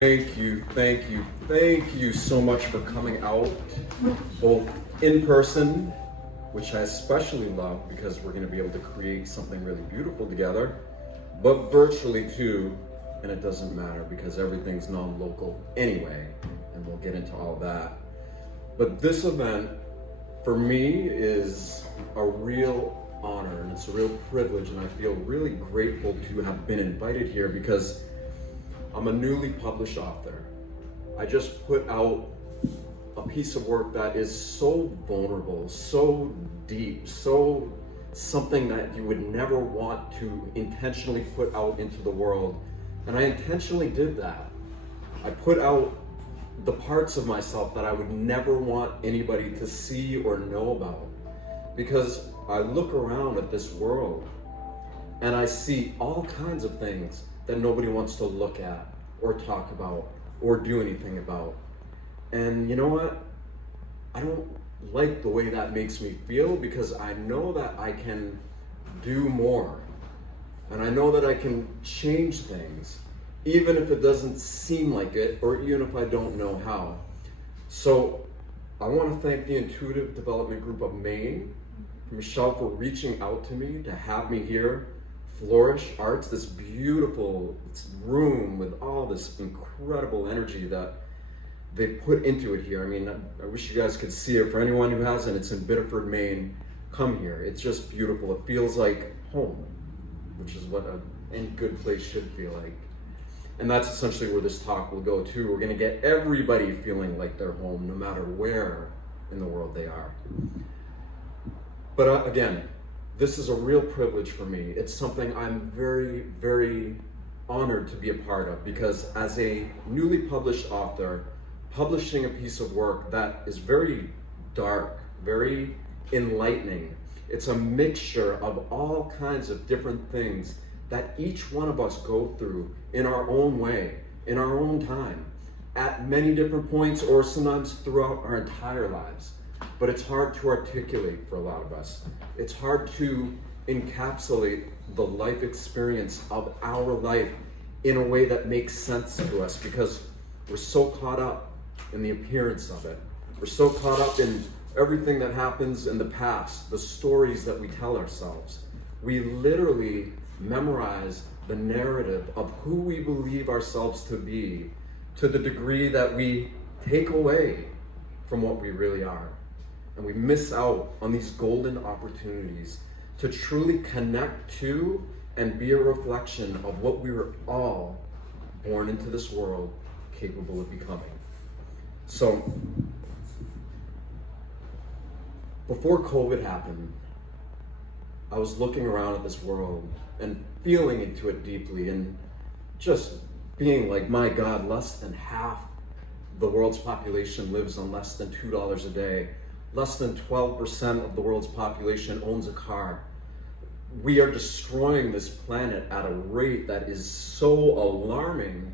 Thank you so much for coming out, both in person, which I especially love because we're going to be able to create something really beautiful together, but virtually too, and it doesn't matter because everything's non-local anyway, and we'll get into all that. But this event, for me, is a real honor and it's a real privilege, and I feel really grateful to have been invited here because I'm a newly published author. I just put out a piece of work that is so vulnerable, so deep, so something that you would never want to intentionally put out into the world. And I intentionally did that. I put out the parts of myself that I would never want anybody to see or know about. Because I look around at this world and I see all kinds of things that nobody wants to look at or talk about or do anything about. And you know what? I don't like the way that makes me feel because I know that I can do more. And I know that I can change things, even if it doesn't seem like it or even if I don't know how. So I want to thank the Intuitive Development Group of Maine, Michelle, for reaching out to me to have me here. Flourish Arts, this beautiful room with all this incredible energy that they put into it here. I mean, I wish you guys could see it. For anyone who hasn't, it's in Biddeford, Maine. Come here. It's just beautiful. It feels like home, which is what any good place should feel like. And that's essentially where this talk will go to. We're going to get everybody feeling like they're home, no matter where in the world they are. But again, this is a real privilege for me. It's something I'm very, very honored to be a part of because as a newly published author, publishing a piece of work that is very dark, very enlightening, it's a mixture of all kinds of different things that each one of us go through in our own way, in our own time, at many different points or sometimes throughout our entire lives. But it's hard to articulate for a lot of us. It's hard to encapsulate the life experience of our life in a way that makes sense to us because we're so caught up in the appearance of it. We're so caught up in everything that happens in the past, the stories that we tell ourselves. We literally memorize the narrative of who we believe ourselves to be to the degree that we take away from what we really are. And we miss out on these golden opportunities to truly connect to and be a reflection of what we were all born into this world capable of becoming. So, before COVID happened, I was looking around at this world and feeling into it deeply and just being like, my God, less than half the world's population lives on less than $2 a day. Less than 12% of the world's population owns a car. We are destroying this planet at a rate that is so alarming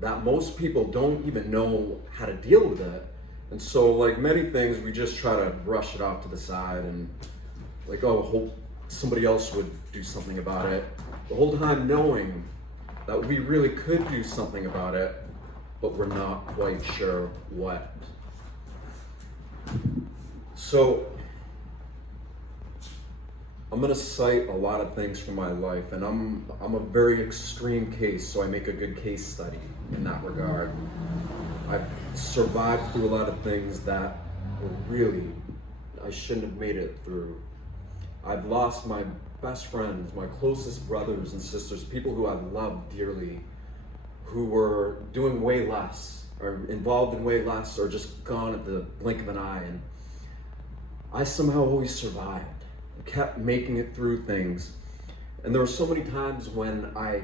that most people don't even know how to deal with it. And so, like many things, we just try to brush it off to the side and like, oh, hope somebody else would do something about it. The whole time knowing that we really could do something about it, but we're not quite sure what. So, I'm gonna cite a lot of things from my life, and I'm a very extreme case, so I make a good case study in that regard. I've survived through a lot of things that were really, I shouldn't have made it through. I've lost my best friends, my closest brothers and sisters, people who I loved dearly, who were doing way less, or involved in way less, or just gone at the blink of an eye. And I somehow always survived, kept making it through things. And there were so many times when I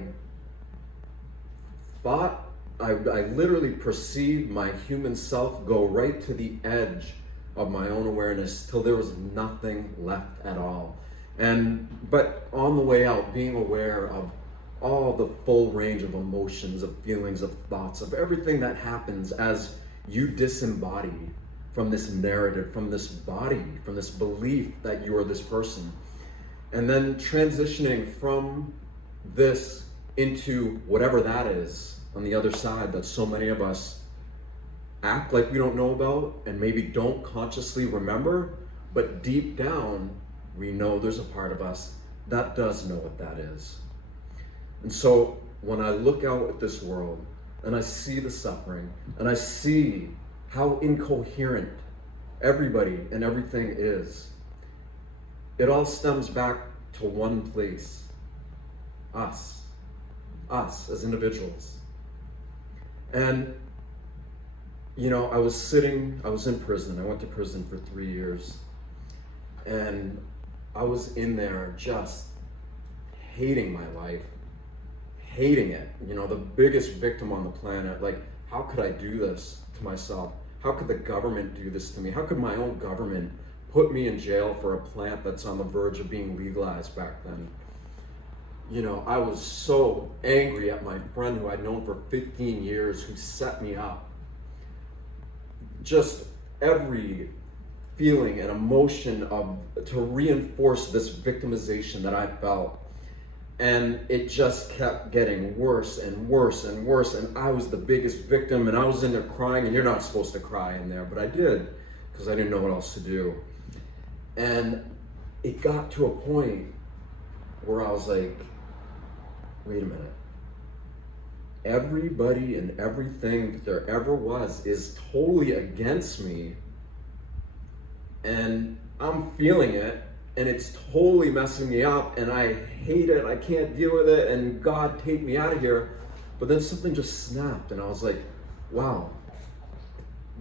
thought, I literally perceived my human self go right to the edge of my own awareness till there was nothing left at all. But on the way out, being aware of all the full range of emotions, of feelings, of thoughts, of everything that happens as you disembody from this narrative, from this body, from this belief that you are this person. And then transitioning from this into whatever that is on the other side that so many of us act like we don't know about and maybe don't consciously remember, but deep down, we know there's a part of us that does know what that is. And so when I look out at this world and I see the suffering and I see how incoherent everybody and everything is, it all stems back to one place: us as individuals. And you know, I was in prison. I went to prison for 3 years, and I was in there just hating my life, hating it. You know, the biggest victim on the planet. Like, how could I do this to myself? How could the government do this to me? How could my own government put me in jail for a plant that's on the verge of being legalized back then? You know, I was so angry at my friend who I'd known for 15 years who set me up. Just every feeling and emotion to reinforce this victimization that I felt. And it just kept getting worse and worse and worse. And I was the biggest victim, and I was in there crying, and you're not supposed to cry in there, but I did because I didn't know what else to do. And it got to a point where I was like, wait a minute. Everybody and everything that there ever was is totally against me, and I'm feeling it, and it's totally messing me up, and I hate it, I can't deal with it, and God, take me out of here. But then something just snapped, and I was like, wow,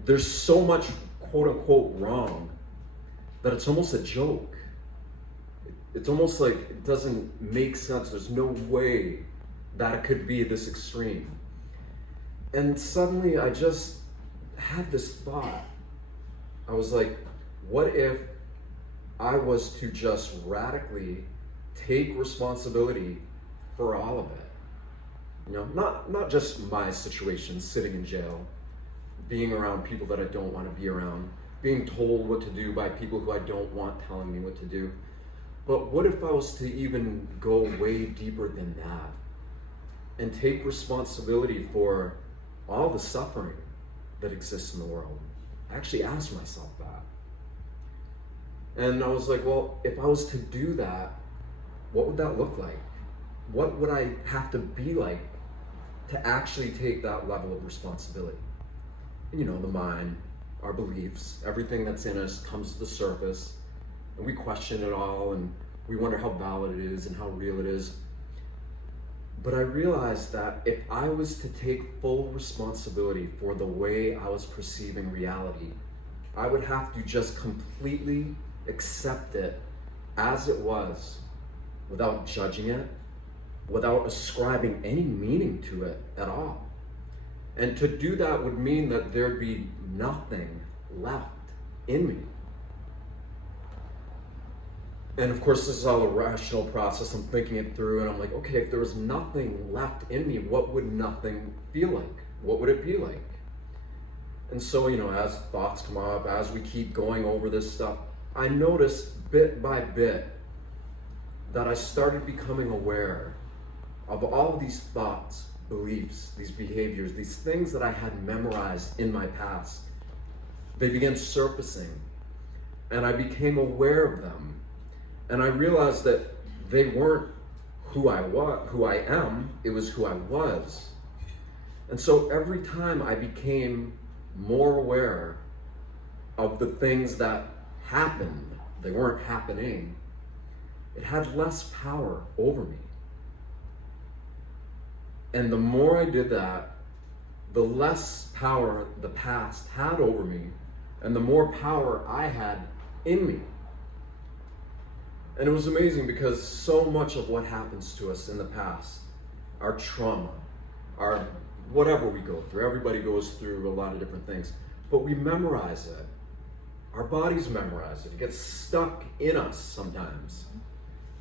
there's so much quote unquote wrong that it's almost a joke. It's almost like it doesn't make sense. There's no way that it could be this extreme. And suddenly I just had this thought. I was like, what if I was to just radically take responsibility for all of it? You know, not just my situation, sitting in jail, being around people that I don't want to be around, being told what to do by people who I don't want telling me what to do. But what if I was to even go way deeper than that and take responsibility for all the suffering that exists in the world? I actually asked myself that. And I was like, well, if I was to do that, what would that look like? What would I have to be like to actually take that level of responsibility? You know, the mind, our beliefs, everything that's in us comes to the surface, and we question it all, and we wonder how valid it is and how real it is. But I realized that if I was to take full responsibility for the way I was perceiving reality, I would have to just completely accept it as it was, without judging it, without ascribing any meaning to it at all. And to do that would mean that there'd be nothing left in me. And of course, this is all a rational process. I'm thinking it through, and I'm like, okay, if there was nothing left in me, what would nothing feel like? What would it be like? And so, you know, as thoughts come up, as we keep going over this stuff, I noticed bit by bit that I started becoming aware of all of these thoughts, beliefs, these behaviors, these things that I had memorized in my past. They began surfacing, and I became aware of them. And I realized that they weren't who I am, it was who I was. And so every time I became more aware of the things that happened, they weren't happening, it had less power over me. And the more I did that, the less power the past had over me, and the more power I had in me. And it was amazing because so much of what happens to us in the past, our trauma, our whatever we go through, everybody goes through a lot of different things, but we memorize it. Our bodies memorize it. It gets stuck in us sometimes.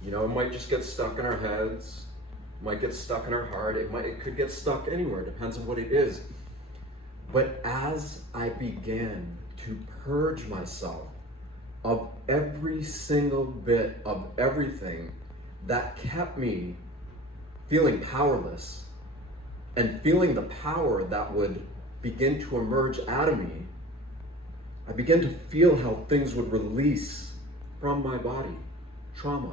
You know, it might just get stuck in our heads, might get stuck in our heart, it could get stuck anywhere, depends on what it is. But as I began to purge myself of every single bit of everything that kept me feeling powerless, and feeling the power that would begin to emerge out of me, I began to feel how things would release from my body. Trauma,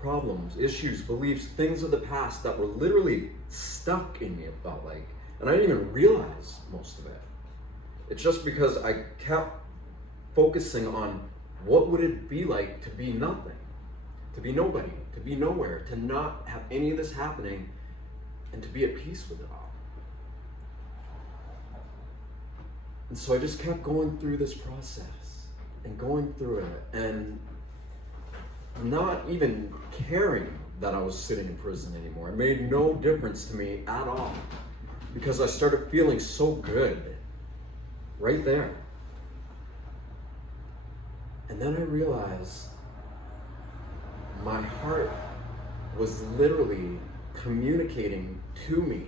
problems, issues, beliefs, things of the past that were literally stuck in me, it felt like. And I didn't even realize most of it. It's just because I kept focusing on what would it be like to be nothing, to be nobody, to be nowhere, to not have any of this happening, and to be at peace with it all. And so I just kept going through this process and going through it, and not even caring that I was sitting in prison anymore. It made no difference to me at all, because I started feeling so good right there. And then I realized my heart was literally communicating to me,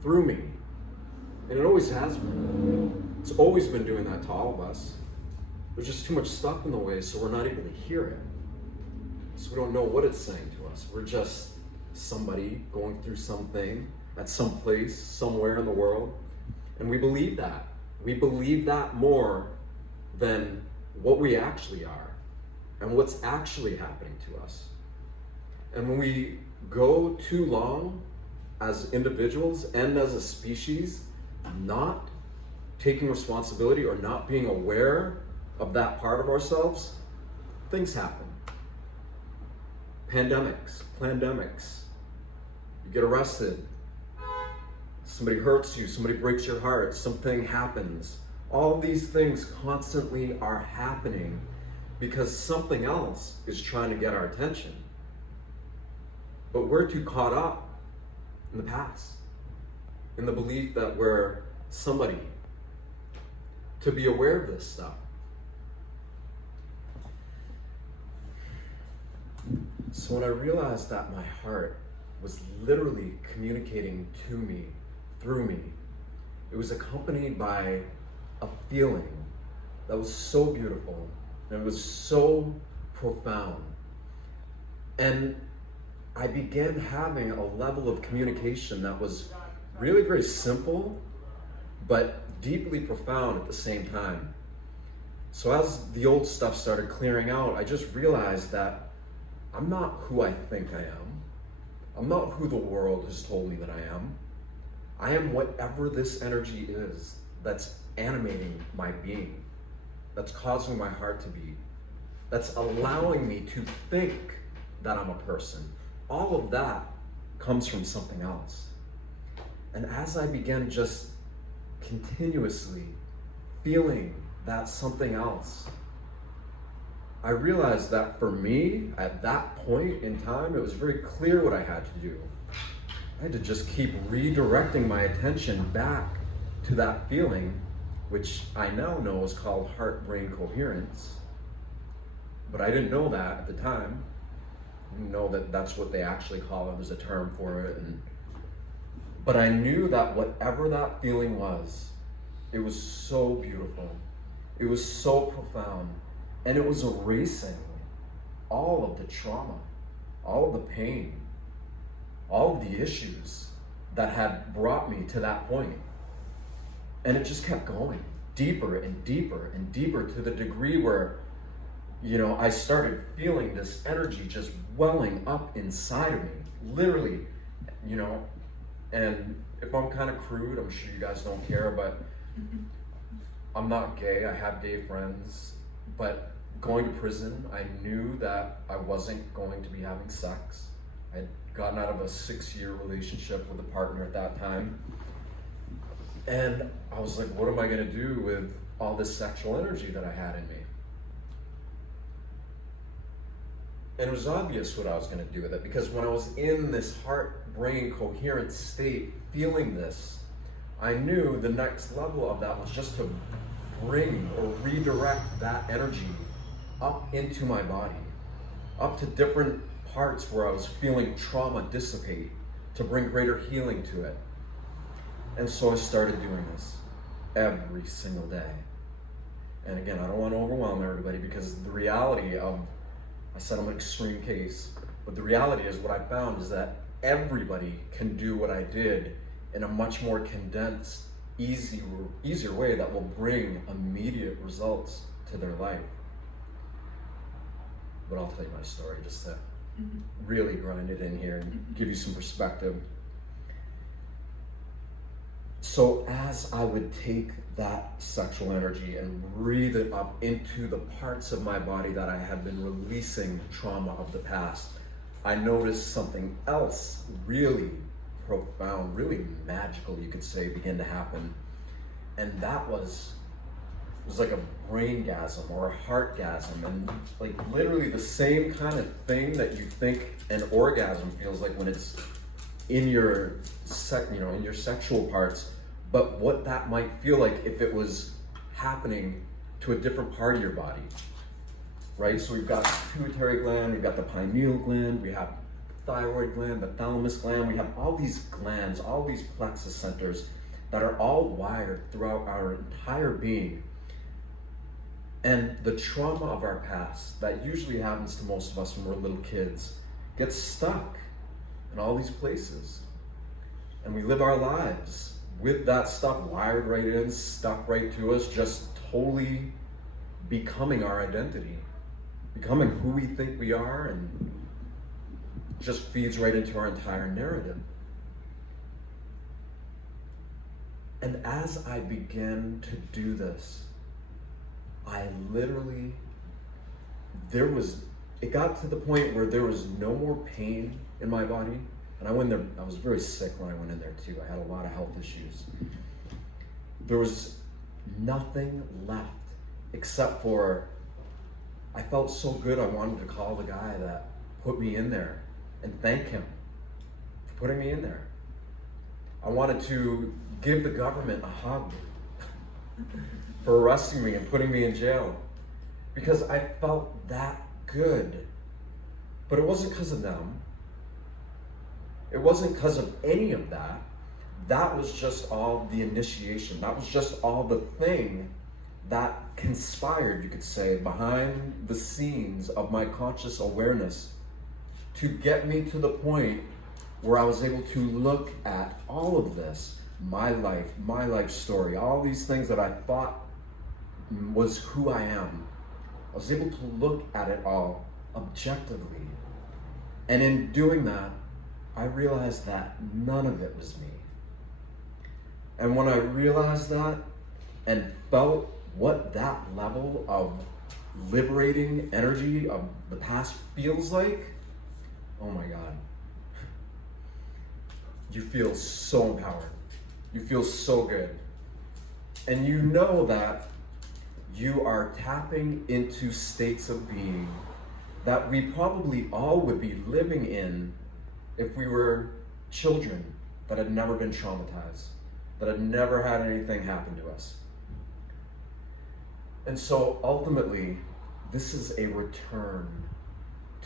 through me. And it always has been. It's always been doing that to all of us. There's just too much stuff in the way, so we're not able to hear it. So we don't know what it's saying to us. We're just somebody going through something at some place, somewhere in the world. And we believe that. We believe that more than what we actually are and what's actually happening to us. And when we go too long as individuals and as a species not taking responsibility or not being aware of that part of ourselves, things happen. Pandemics. You get arrested. Somebody hurts you, somebody breaks your heart, something happens. All these things constantly are happening because something else is trying to get our attention. But we're too caught up in the past, in the belief that we're somebody, to be aware of this stuff. So when I realized that my heart was literally communicating to me, through me, it was accompanied by a feeling that was so beautiful and it was so profound. And I began having a level of communication that was really very simple, but deeply profound at the same time. So as the old stuff started clearing out, I just realized that I'm not who I think I am. I'm not who the world has told me that I am. I am whatever this energy is that's animating my being, that's causing my heart to beat, that's allowing me to think that I'm a person. All of that comes from something else. And as I began just continuously feeling that something else, I realized that for me, at that point in time, it was very clear what I had to do. I had to just keep redirecting my attention back to that feeling, which I now know is called heart-brain coherence. But I didn't know that at the time. I didn't know that that's what they actually call it. There's a term for it. But I knew that whatever that feeling was, it was so beautiful. It was so profound. And it was erasing all of the trauma, all of the pain, all of the issues that had brought me to that point. And it just kept going deeper and deeper and deeper, to the degree where, I started feeling this energy just welling up inside of me, literally, and if I'm kind of crude, I'm sure you guys don't care, but I'm not gay. I have gay friends, but going to prison, I knew that I wasn't going to be having sex. I'd gotten out of a 6-year relationship with a partner at that time. And I was like, what am I going to do with all this sexual energy that I had in me? And it was obvious what I was going to do with it, because when I was in this heart-brain coherent state, feeling this, I knew the next level of that was just to bring or redirect that energy up into my body, up to different parts where I was feeling trauma dissipate, to bring greater healing to it. And so I started doing this every single day. And again, I don't want to overwhelm everybody, because the reality of, I said I'm an extreme case, but the reality is what I found is that everybody can do what I did in a much more condensed, easier way that will bring immediate results to their life. But I'll tell you my story just to really grind it in here and give you some perspective. So as I would take that sexual energy and breathe it up into the parts of my body that I had been releasing trauma of the past, I noticed something else really profound, really magical, you could say, begin to happen. And that was like a braingasm or a heartgasm, and like literally the same kind of thing that you think an orgasm feels like when it's in your in your sexual parts, but what that might feel like if it was happening to a different part of your body, right? So we've got the pituitary gland, we've got the pineal gland, we have the thyroid gland, the thalamus gland, we have all these glands, all these plexus centers that are all wired throughout our entire being. And the trauma of our past that usually happens to most of us when we're little kids gets stuck in all these places. And we live our lives with that stuff wired right in, stuck right to us, just totally becoming our identity, becoming who we think we are, and just feeds right into our entire narrative. And as I began to do this, I literally, it got to the point where there was no more pain in my body. And I went there, I was very sick when I went in there too. I had a lot of health issues. There was nothing left except for, I felt so good I wanted to call the guy that put me in there and thank him for putting me in there. I wanted to give the government a hug for arresting me and putting me in jail, because I felt that good. But it wasn't because of them. It wasn't because of any of that. That was just all the initiation. That was just all the thing that conspired, you could say, behind the scenes of my conscious awareness to get me to the point where I was able to look at all of this, my life story, all these things that I thought was who I am. I was able to look at it all objectively. And in doing that, I realized that none of it was me. And when I realized that and felt what that level of liberating energy of the past feels like, oh my God. You feel so empowered. You feel so good. And you know that you are tapping into states of being that we probably all would be living in if we were children that had never been traumatized, that had never had anything happen to us. And so ultimately, this is a return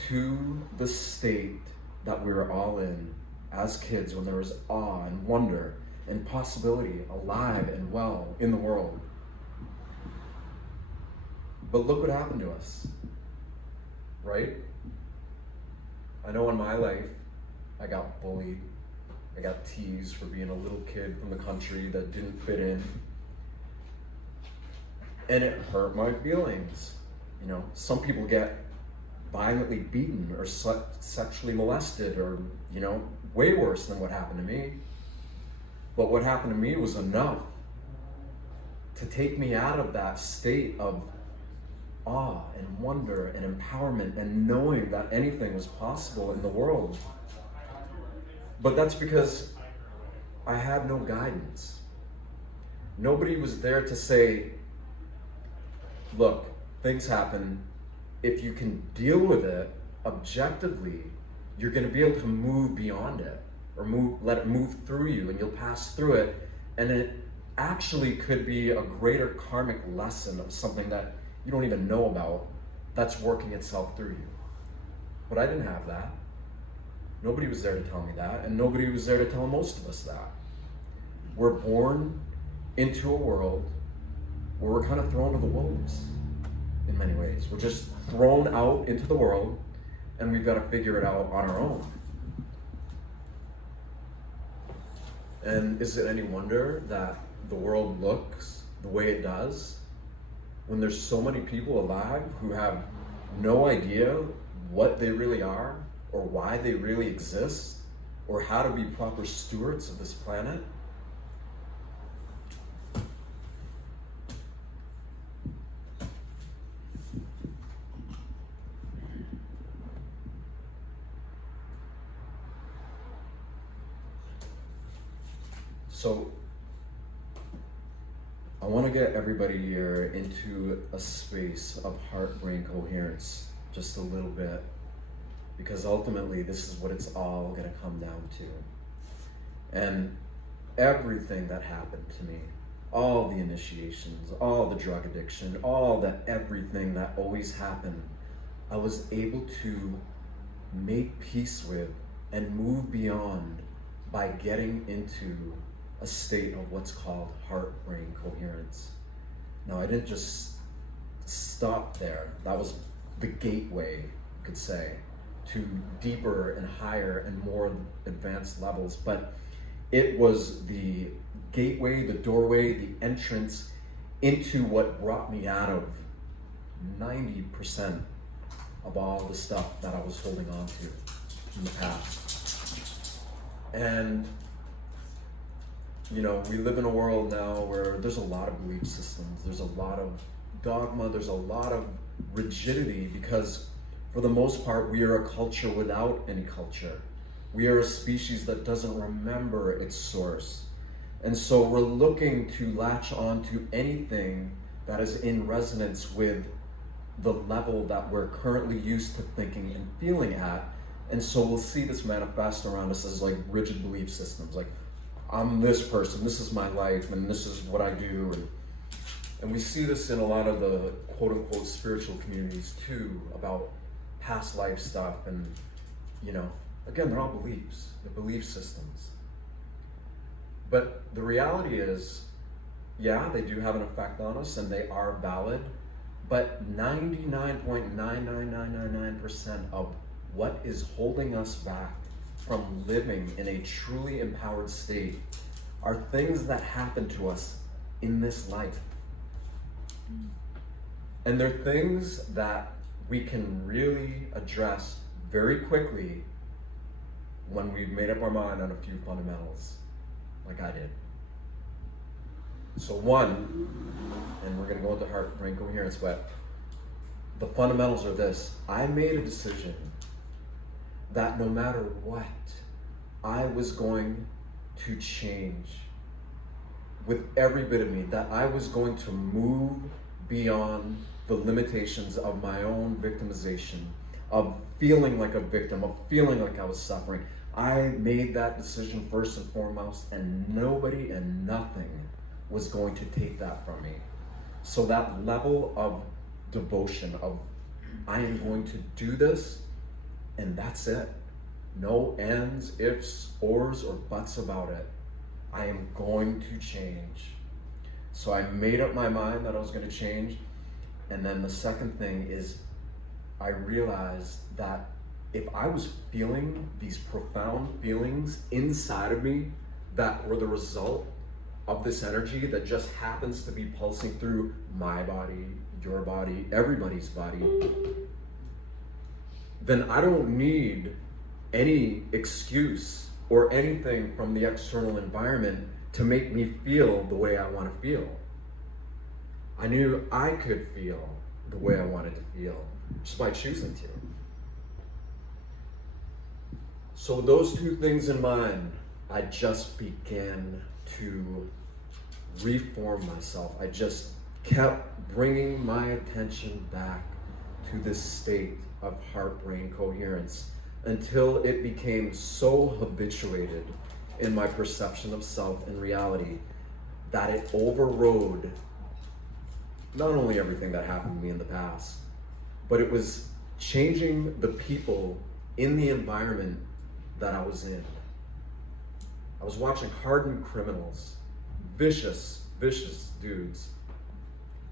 to the state that we were all in as kids, when there was awe and wonder and possibility alive and well in the world. But look what happened to us, right? I know in my life, I got bullied. I got teased for being a little kid from the country that didn't fit in. And it hurt my feelings. You know, some people get violently beaten or sexually molested, or, you know, way worse than what happened to me. But what happened to me was enough to take me out of that state of awe and wonder and empowerment and knowing that anything was possible in the world. But that's because I had no guidance. Nobody was there to say, look, things happen. If you can deal with it objectively, you're going to be able to move beyond it, or let it move through you, and you'll pass through it. And it actually could be a greater karmic lesson of something that you don't even know about that's working itself through you. But I didn't have that. Nobody was there to tell me that, and nobody was there to tell most of us that. We're born into a world where we're kind of thrown to the wolves in many ways. We're just thrown out into the world, and we've got to figure it out on our own. And is it any wonder that the world looks the way it does when there's so many people alive who have no idea what they really are, or why they really exist, or how to be proper stewards of this planet? So I want to get everybody here into a space of heart-brain coherence just a little bit, because ultimately this is what it's all going to come down to. And everything that happened to me, all the initiations, all the drug addiction, all the everything that always happened, I was able to make peace with and move beyond by getting into a state of what's called heart-brain coherence. Now, I didn't just stop there. That was the gateway, you could say, to deeper and higher and more advanced levels. But it was the gateway, the doorway, the entrance into what brought me out of 90% of all the stuff that I was holding on to in the past. And you know, we live in a world now where there's a lot of belief systems, there's a lot of dogma, there's a lot of rigidity, because for the most part, we are a culture without any culture. We are a species that doesn't remember its source. And so we're looking to latch on to anything that is in resonance with the level that we're currently used to thinking and feeling at. And so we'll see this manifest around us as like rigid belief systems, like I'm this person, this is my life, and this is what I do. And we see this in a lot of the quote unquote spiritual communities too, about past life stuff. And, you know, again, they're all beliefs, they're belief systems. But the reality is, yeah, they do have an effect on us and they are valid, but 99.99999% of what is holding us back from living in a truly empowered state are things that happen to us in this life. And they're things that we can really address very quickly when we've made up our mind on a few fundamentals, like I did. So one, and we're gonna go into heart-brain coherence, but the fundamentals are this: I made a decision that no matter what, I was going to change with every bit of me, that I was going to move beyond the limitations of my own victimization, of feeling like a victim, of feeling like I was suffering. I made that decision first and foremost, and nobody and nothing was going to take that from me. So that level of devotion, of I am going to do this, and that's it. No ands, ifs, ors, or buts about it. I am going to change. So I made up my mind that I was going to change. And then the second thing is, I realized that if I was feeling these profound feelings inside of me that were the result of this energy that just happens to be pulsing through my body, your body, everybody's body, then I don't need any excuse or anything from the external environment to make me feel the way I want to feel. I knew I could feel the way I wanted to feel just by choosing to. So with those two things in mind, I just began to reform myself. I just kept bringing my attention back to this state of heart-brain coherence until it became so habituated in my perception of self and reality that it overrode not only everything that happened to me in the past, but it was changing the people in the environment that I was in. I was watching hardened criminals, vicious dudes,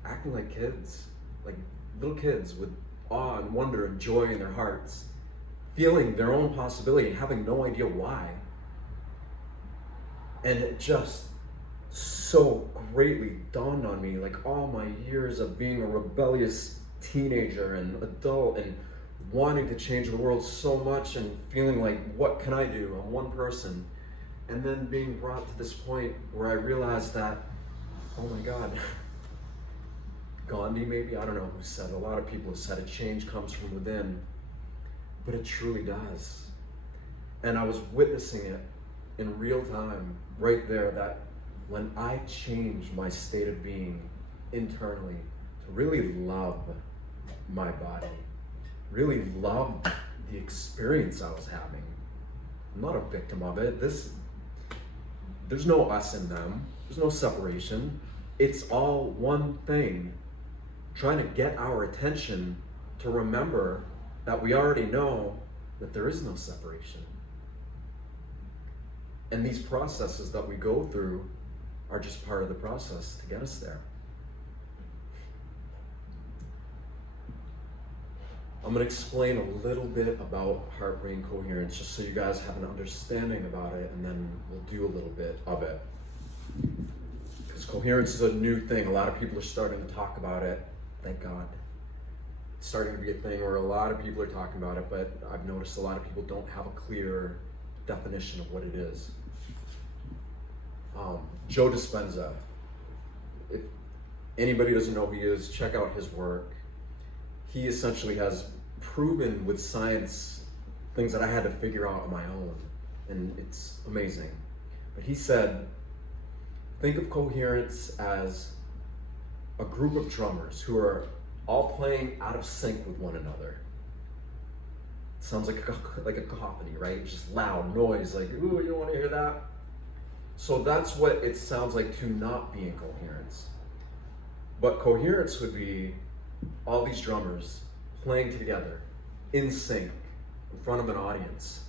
acting like kids, like little kids with awe and wonder and joy in their hearts, feeling their own possibility, having no idea why. And it just so greatly dawned on me, like all my years of being a rebellious teenager and adult and wanting to change the world so much and feeling like, what can I do? I'm one person. And then being brought to this point where I realized that, oh my God, Gandhi maybe, I don't know who said it. A lot of people have said it, change comes from within, but it truly does. And I was witnessing it in real time right there, that when I changed my state of being internally to really love my body, really love the experience I was having. I'm not a victim of it. There's no us and them. There's no separation. It's all one thing, trying to get our attention to remember that we already know that there is no separation. And these processes that we go through are just part of the process to get us there. I'm going to explain a little bit about heart-brain coherence, just so you guys have an understanding about it, and then we'll do a little bit of it. Because coherence is a new thing. A lot of people are starting to talk about it. Thank God. It's starting to be a thing where a lot of people are talking about it, but I've noticed a lot of people don't have a clear definition of what it is. Joe Dispenza, if anybody doesn't know who he is, check out his work. He essentially has proven with science things that I had to figure out on my own, and it's amazing. But he said, think of coherence as a group of drummers who are all playing out of sync with one another. It sounds like a cacophony, right? It's just loud noise, like, ooh, you don't want to hear that? So that's what it sounds like to not be in coherence. But coherence would be all these drummers playing together, in sync, in front of an audience.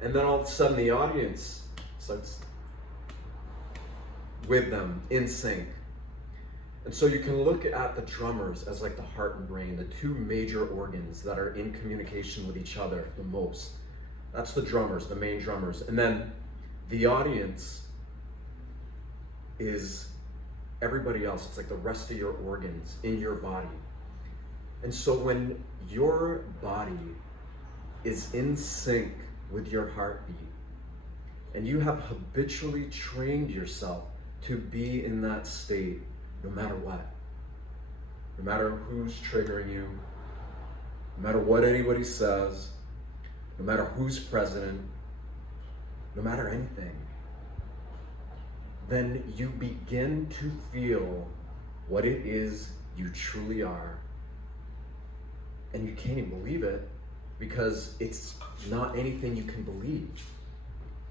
And then all of a sudden the audience starts with them, in sync. And so you can look at the drummers as like the heart and brain, the two major organs that are in communication with each other the most. That's the drummers, the main drummers. And then the audience is everybody else. It's like the rest of your organs in your body. And so when your body is in sync with your heartbeat, and you have habitually trained yourself to be in that state no matter what, no matter who's triggering you, no matter what anybody says, no matter who's president, no matter anything, then you begin to feel what it is you truly are. And you can't even believe it, because it's not anything you can believe.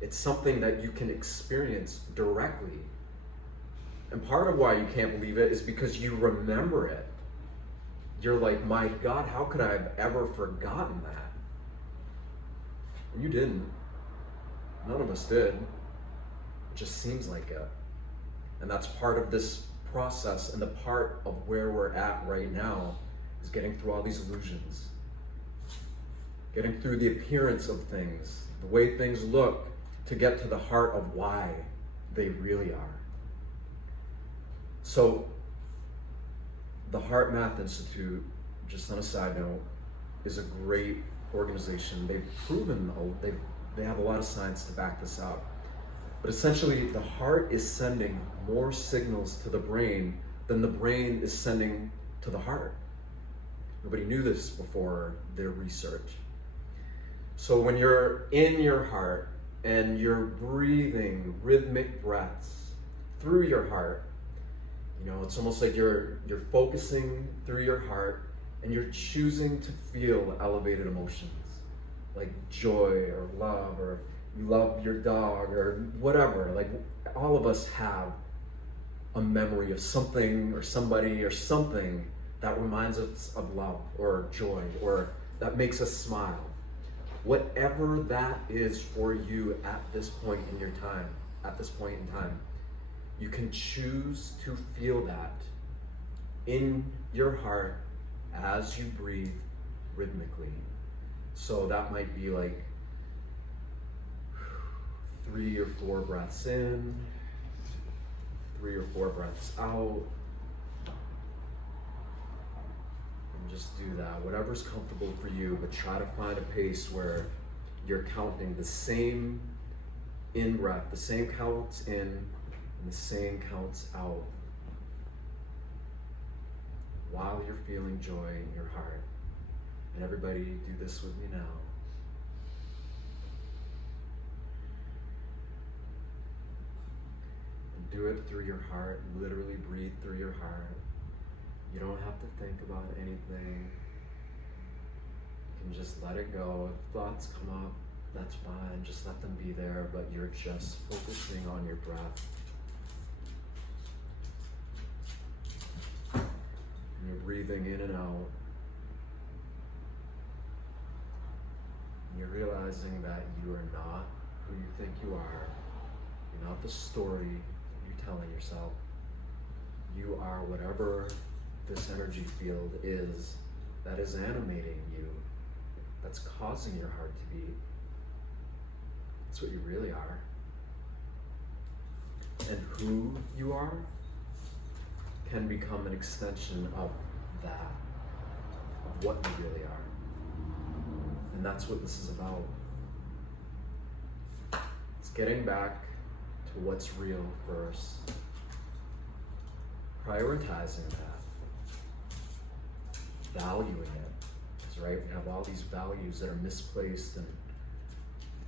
It's something that you can experience directly. And part of why you can't believe it is because you remember it. You're like, my God, how could I have ever forgotten that? And you didn't. None of us did. It just seems like it. And that's part of this process, and the part of where we're at right now is getting through all these illusions. Getting through the appearance of things, the way things look, to get to the heart of why they really are. So, the Heart Math Institute, just on a side note, is a great organization. They've proven, they have a lot of science to back this up. But essentially, the heart is sending more signals to the brain than the brain is sending to the heart. Nobody knew this before their research. So when you're in your heart and you're breathing rhythmic breaths through your heart, you know, it's almost like you're focusing through your heart and you're choosing to feel elevated emotions like joy or love, or you love your dog or whatever. Like, all of us have a memory of something or somebody or something that reminds us of love or joy, or that makes us smile. Whatever that is for you at this point in your time, at this point in time, you can choose to feel that in your heart as you breathe rhythmically. So that might be like 3 or 4 breaths in, 3 or 4 breaths out. And just do that, whatever's comfortable for you, but try to find a pace where you're counting the same in-breath, the same counts in and the same counts out, while you're feeling joy in your heart. And everybody, do this with me now. And do it through your heart, literally breathe through your heart. You don't have to think about anything. You can just let it go. If thoughts come up, that's fine, just let them be there, but you're just focusing on your breath. And you're breathing in and out. And you're realizing that you are not who you think you are. You're not the story you're telling yourself. You are whatever this energy field is that is animating you, that's causing your heart to beat. That's what you really are. And who you are can become an extension of that, of what you really are. And that's what this is about. It's getting back to what's real first. Prioritizing that. Valuing it. That's right, we have all these values that are misplaced and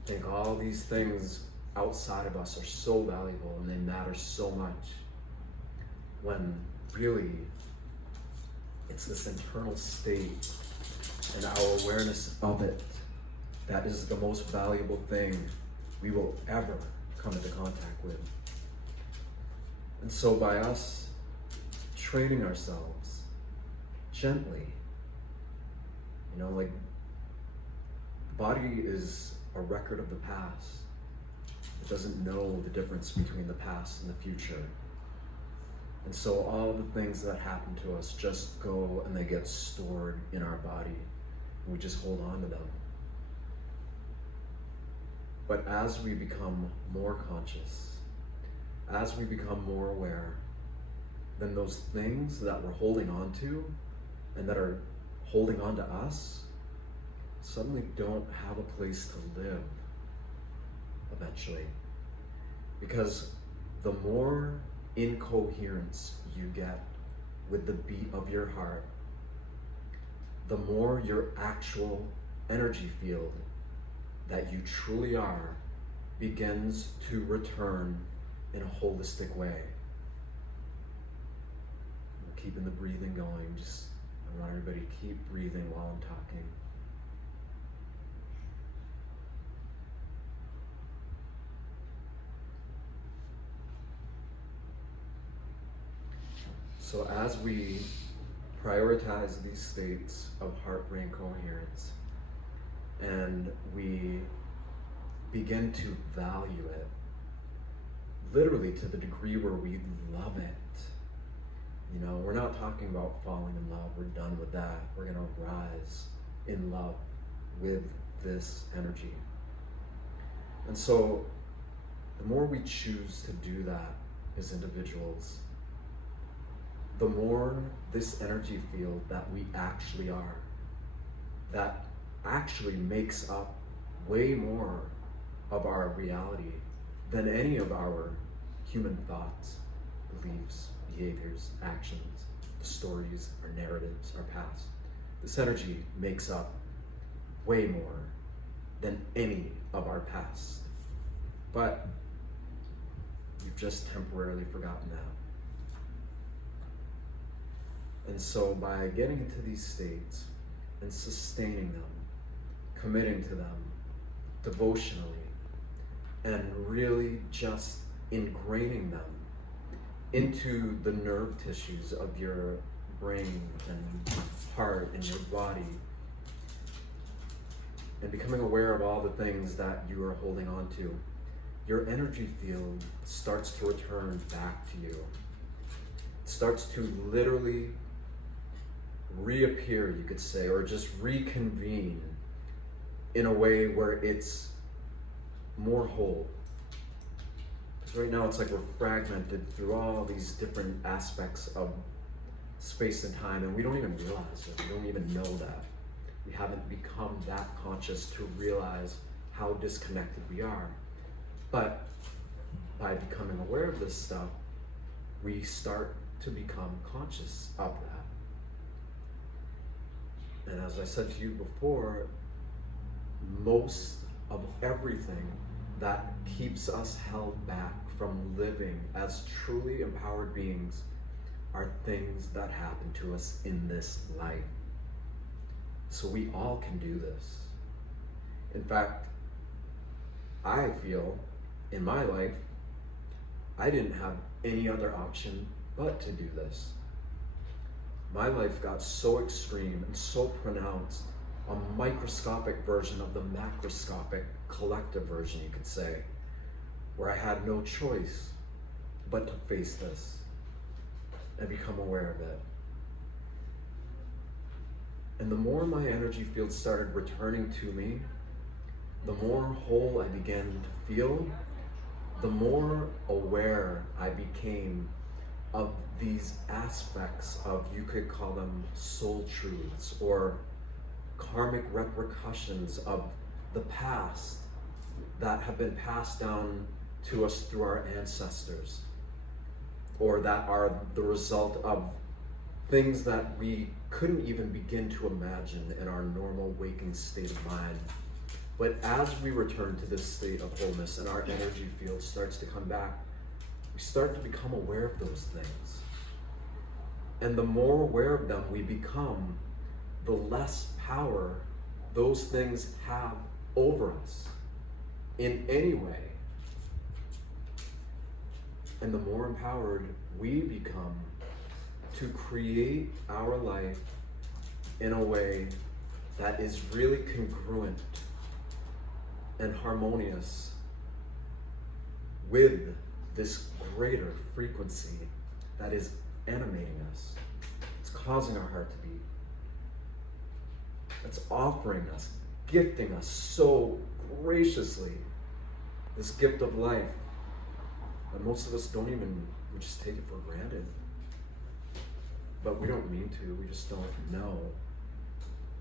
think all these things outside of us are so valuable and they matter so much, when really it's this internal state and our awareness of it that is the most valuable thing we will ever come into contact with. And so by us training ourselves gently, you know, like the body is a record of the past. It doesn't know the difference between the past and the future. And so all the things that happen to us just go and they get stored in our body. And we just hold on to them. But as we become more conscious, as we become more aware, then those things that we're holding on to and that are holding on to us suddenly don't have a place to live eventually. Because the more incoherence you get with the beat of your heart, the more your actual energy field that you truly are begins to return in a holistic way. Keeping the breathing going, I want everybody to keep breathing while I'm talking. So as we prioritize these states of heart-brain coherence and we begin to value it, literally to the degree where we love it. You know, we're not talking about falling in love, we're done with that. We're gonna rise in love with this energy. And so the more we choose to do that as individuals, the more this energy field that we actually are, that actually makes up way more of our reality than any of our human thoughts, beliefs, behaviors, actions, the stories, our narratives, our past. This energy makes up way more than any of our past. But we've just temporarily forgotten that. And so by getting into these states and sustaining them, committing to them devotionally, and really just ingraining them into the nerve tissues of your brain and heart and your body, and becoming aware of all the things that you are holding on to, your energy field starts to return back to you. It starts to literally reappear, you could say, or just reconvene in a way where it's more whole, Because right now it's like we're fragmented through all these different aspects of space and time, and we don't even realize it. We don't even know that. We haven't become that conscious to realize how disconnected we are. But by becoming aware of this stuff, we start to become conscious of that. And as I said to you before, most of everything that keeps us held back from living as truly empowered beings are things that happen to us in this life. So we all can do this. In fact, I feel in my life, I didn't have any other option but to do this. My life got so extreme and so pronounced, a microscopic version of the macroscopic collective version, you could say, where I had no choice but to face this and become aware of it. And the more my energy field started returning to me, the more whole I began to feel, the more aware I became of these aspects of, you could call them soul truths or karmic repercussions of the past that have been passed down to us through our ancestors, or that are the result of things that we couldn't even begin to imagine in our normal waking state of mind. But as we return to this state of wholeness and our energy field starts to come back, we start to become aware of those things. And the more aware of them we become, the less power those things have over us in any way. And the more empowered we become to create our life in a way that is really congruent and harmonious with this greater frequency that is animating us. It's causing our heart to beat. It's offering us, gifting us so graciously this gift of life that most of us don't even, we just take it for granted. But we don't mean to, we just don't know.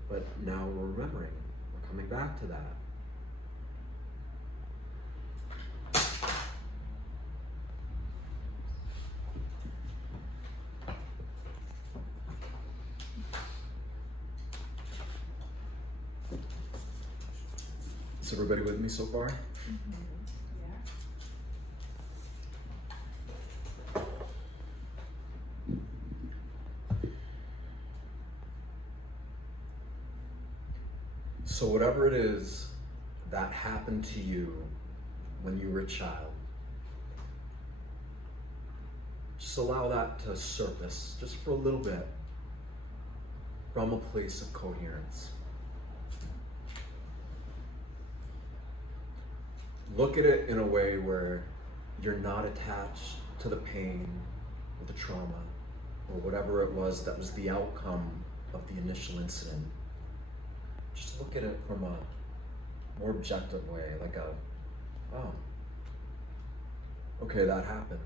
But now we're remembering, we're coming back to that. Is everybody with me so far? Mm-hmm. Yeah. So whatever it is that happened to you when you were a child, just allow that to surface just for a little bit from a place of coherence. Look at it in a way where you're not attached to the pain or the trauma or whatever it was that was the outcome of the initial incident. Just look at it from a more objective way, like oh, okay, that happened.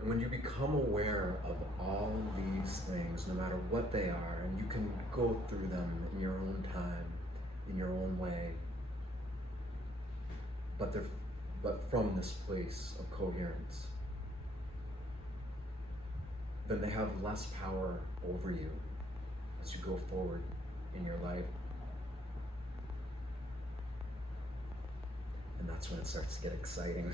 And when you become aware of all these things, no matter what they are, and you can go through them in your own time, in your own way, but from this place of coherence, then they have less power over you as you go forward in your life. And that's when it starts to get exciting.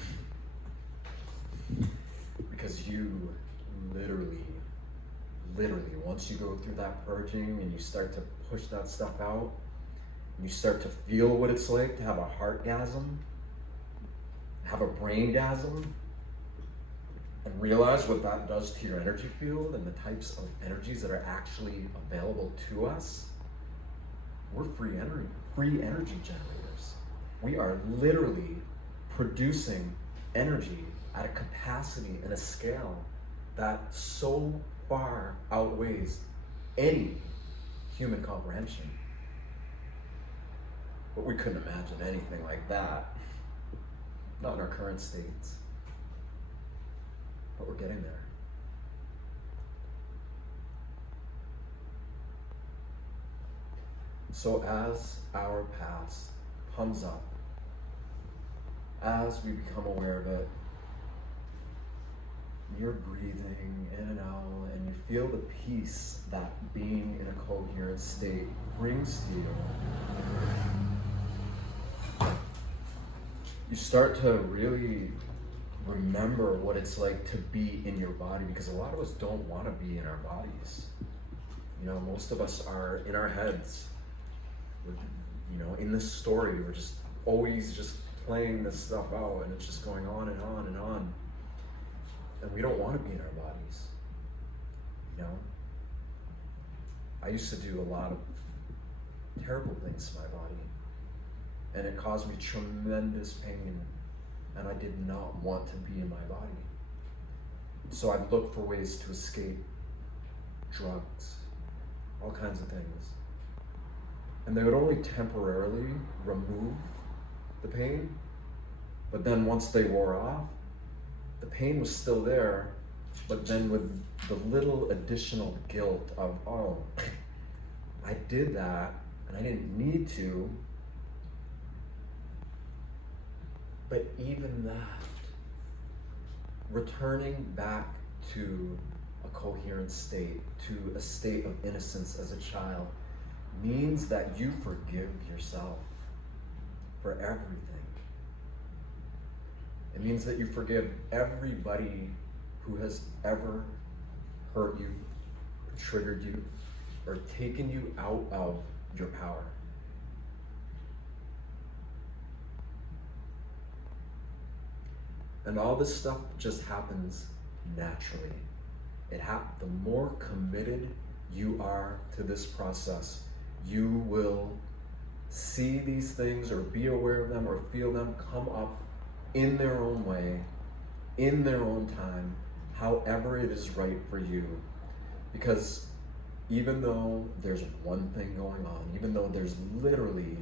Because you literally, once you go through that purging and you start to push that stuff out, and you start to feel what it's like to have a heartgasm, have a braingasm, and realize what that does to your energy field and the types of energies that are actually available to us, we're free energy generators. We are literally producing energy at a capacity and a scale that so far outweighs any human comprehension. But we couldn't imagine anything like that. Not in our current states. But we're getting there. So as our past comes up, as we become aware of it, you're breathing in and out, and you feel the peace that being in a coherent state brings to you. You start to really remember what it's like to be in your body, because a lot of us don't want to be in our bodies. You know, most of us are in our heads. We're, you know, in this story, we're just always just playing this stuff out, and it's just going on and on and on. And we don't want to be in our bodies, you know? I used to do a lot of terrible things to my body, and it caused me tremendous pain, and I did not want to be in my body. So I'd look for ways to escape, drugs, all kinds of things. And they would only temporarily remove the pain, but then once they wore off, the pain was still there, but then with the little additional guilt of, oh, I did that and I didn't need to. But even that, returning back to a coherent state, to a state of innocence as a child, means that you forgive yourself for everything. It means that you forgive everybody who has ever hurt you, or triggered you, or taken you out of your power. And all this stuff just happens naturally. The more committed you are to this process, you will see these things or be aware of them or feel them come up in their own way, in their own time, however it is right for you. Because even though there's one thing going on, even though there's literally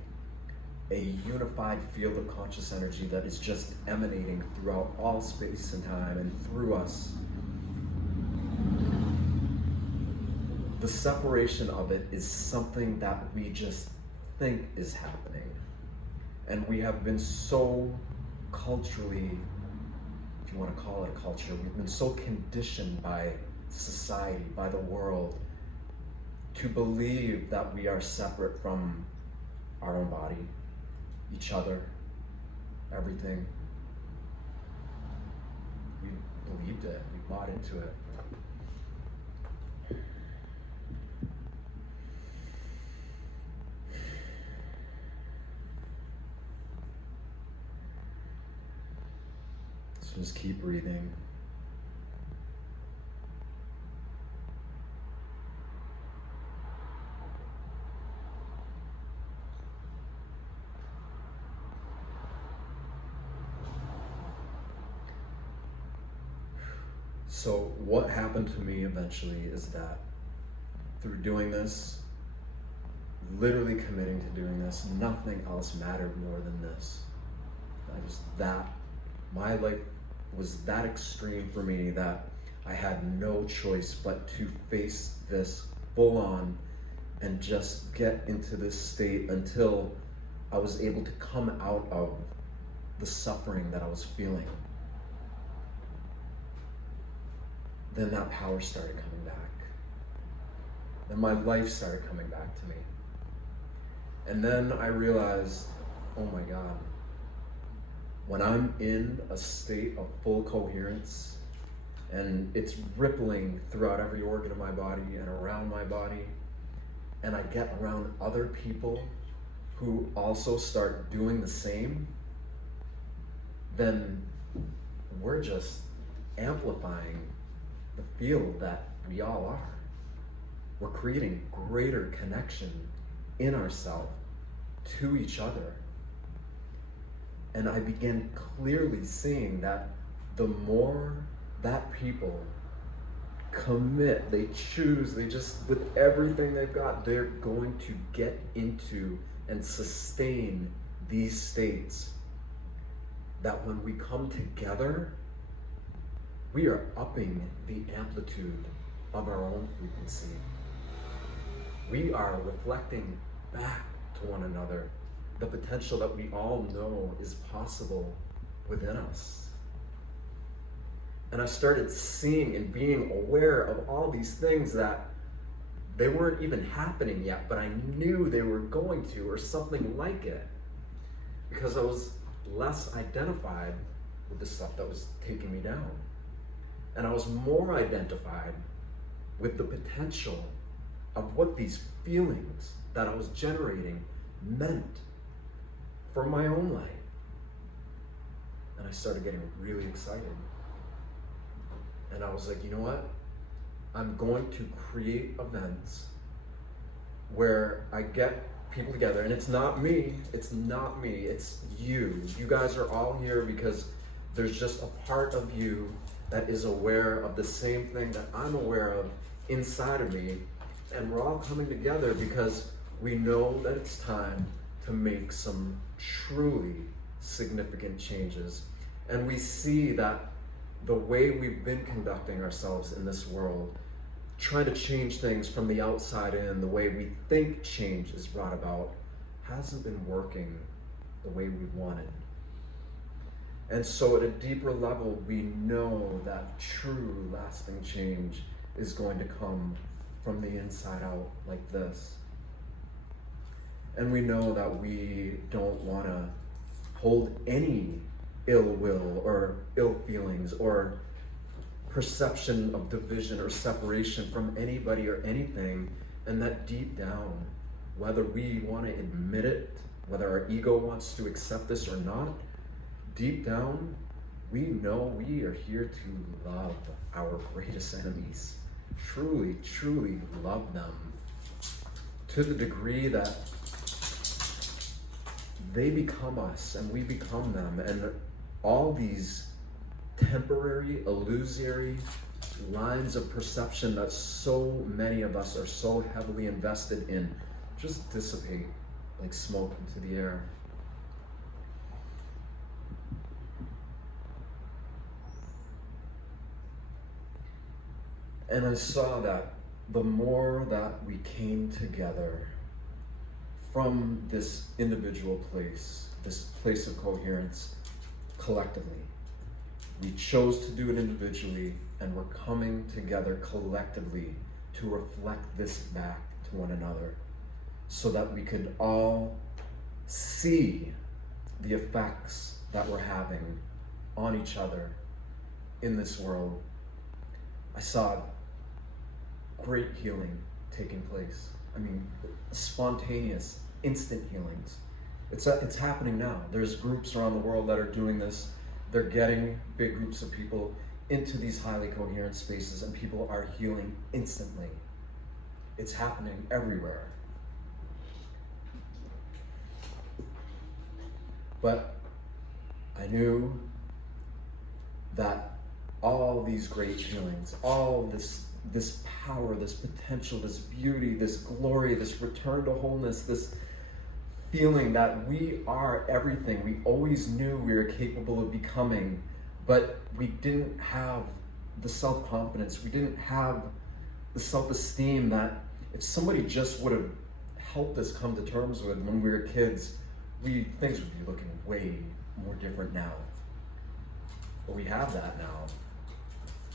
a unified field of conscious energy that is just emanating throughout all space and time and through us, the separation of it is something that we just think is happening. And we have been so culturally, if you want to call it a culture, we've been so conditioned by society, by the world, to believe that we are separate from our own body, each other, everything. We believed it, we bought into it. So just keep breathing. So what happened to me eventually is that through doing this, literally committing to doing this, nothing else mattered more than this. My life was that extreme for me that I had no choice but to face this full on and just get into this state until I was able to come out of the suffering that I was feeling. Then that power started coming back. Then my life started coming back to me. And then I realized, oh my God, when I'm in a state of full coherence and it's rippling throughout every organ of my body and around my body, and I get around other people who also start doing the same, then we're just amplifying the field that we all are. We're creating greater connection in ourselves to each other. And I began clearly seeing that the more that people commit, they choose, they just, with everything they've got, they're going to get into and sustain these states that when we come together, we are upping the amplitude of our own frequency. We are reflecting back to one another the potential that we all know is possible within us. And I started seeing and being aware of all these things that they weren't even happening yet, but I knew they were going to, or something like it, because I was less identified with the stuff that was taking me down. And I was more identified with the potential of what these feelings that I was generating meant for my own life. And I started getting really excited. And I was like, you know what? I'm going to create events where I get people together, and it's not me, it's you. You guys are all here because there's just a part of you that is aware of the same thing that I'm aware of inside of me, and we're all coming together because we know that it's time to make some truly significant changes. And we see that the way we've been conducting ourselves in this world, trying to change things from the outside in, the way we think change is brought about, hasn't been working the way we wanted. And so at a deeper level, we know that true lasting change is going to come from the inside out like this. And we know that we don't want to hold any ill will or ill feelings or perception of division or separation from anybody or anything, and that deep down, whether we want to admit it, whether our ego wants to accept this or not, deep down, we know we are here to love our greatest enemies. Truly, truly love them to the degree that they become us and we become them. And all these temporary, illusory lines of perception that so many of us are so heavily invested in just dissipate like smoke into the air. And I saw that the more that we came together from this individual place, this place of coherence, collectively, we chose to do it individually, and we're coming together collectively to reflect this back to one another so that we could all see the effects that we're having on each other in this world. I saw great healing taking place. I mean, spontaneous, instant healings. It's happening now. There's groups around the world that are doing this. They're getting big groups of people into these highly coherent spaces, and people are healing instantly. It's happening everywhere. But I knew that all these great healings, all this power, this potential, this beauty, this glory, this return to wholeness, this feeling that we are everything we always knew we were capable of becoming, but we didn't have the self-confidence, we didn't have the self-esteem that if somebody just would have helped us come to terms with when we were kids, things would be looking way more different now. But we have that now,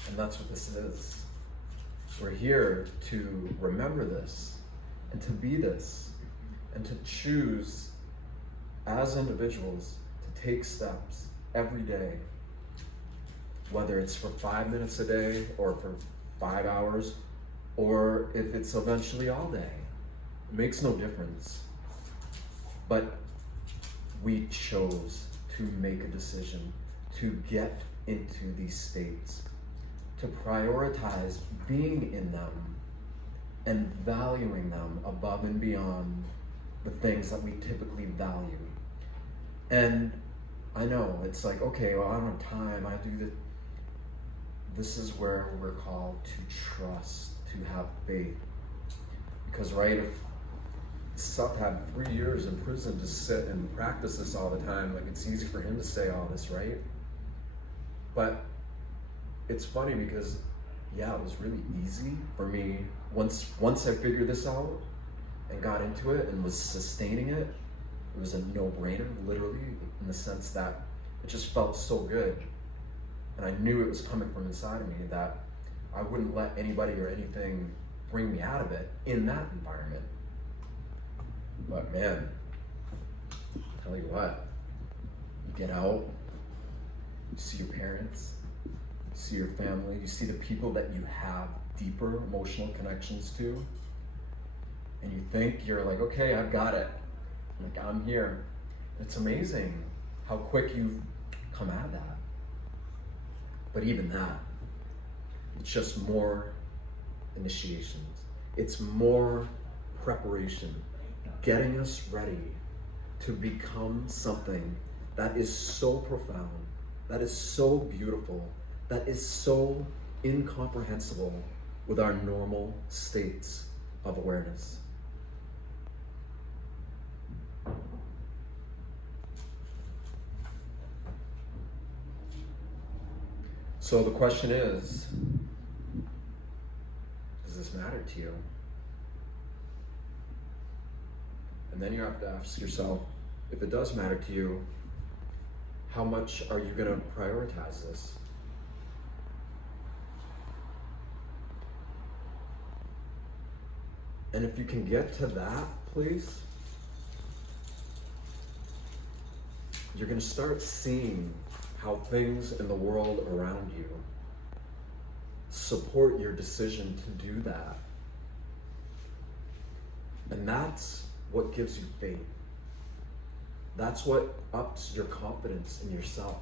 and that's what this is. We're here to remember this, and to be this, and to choose as individuals to take steps every day, whether it's for 5 minutes a day or for 5 hours, or if it's eventually all day. It makes no difference. But we chose to make a decision to get into these states, to prioritize being in them and valuing them above and beyond the things that we typically value. And I know it's like, okay, well, I don't have time, I do this. this is where we're called to trust, to have faith. Because, right, if Seth had 3 years in prison to sit and practice this all the time, like, it's easy for him to say all this, right? But it's funny because, yeah, it was really easy for me once I figured this out and got into it and was sustaining it. It was a no-brainer, literally, in the sense that it just felt so good. And I knew it was coming from inside of me, that I wouldn't let anybody or anything bring me out of it in that environment. But man, I'll tell you what, you get out, you see your parents, you see your family, you see the people that you have deeper emotional connections to, and you think you're like, okay, I've got it. Like, I'm here. It's amazing how quick you come out of that. But even that, it's just more initiations. It's more preparation, getting us ready to become something that is so profound, that is so beautiful, that is so incomprehensible with our normal states of awareness. So the question is, does this matter to you? And then you have to ask yourself, if it does matter to you, how much are you going to prioritize this? And if you can get to that place, you're going to start seeing how things in the world around you support your decision to do that. And that's what gives you faith. That's what ups your confidence in yourself.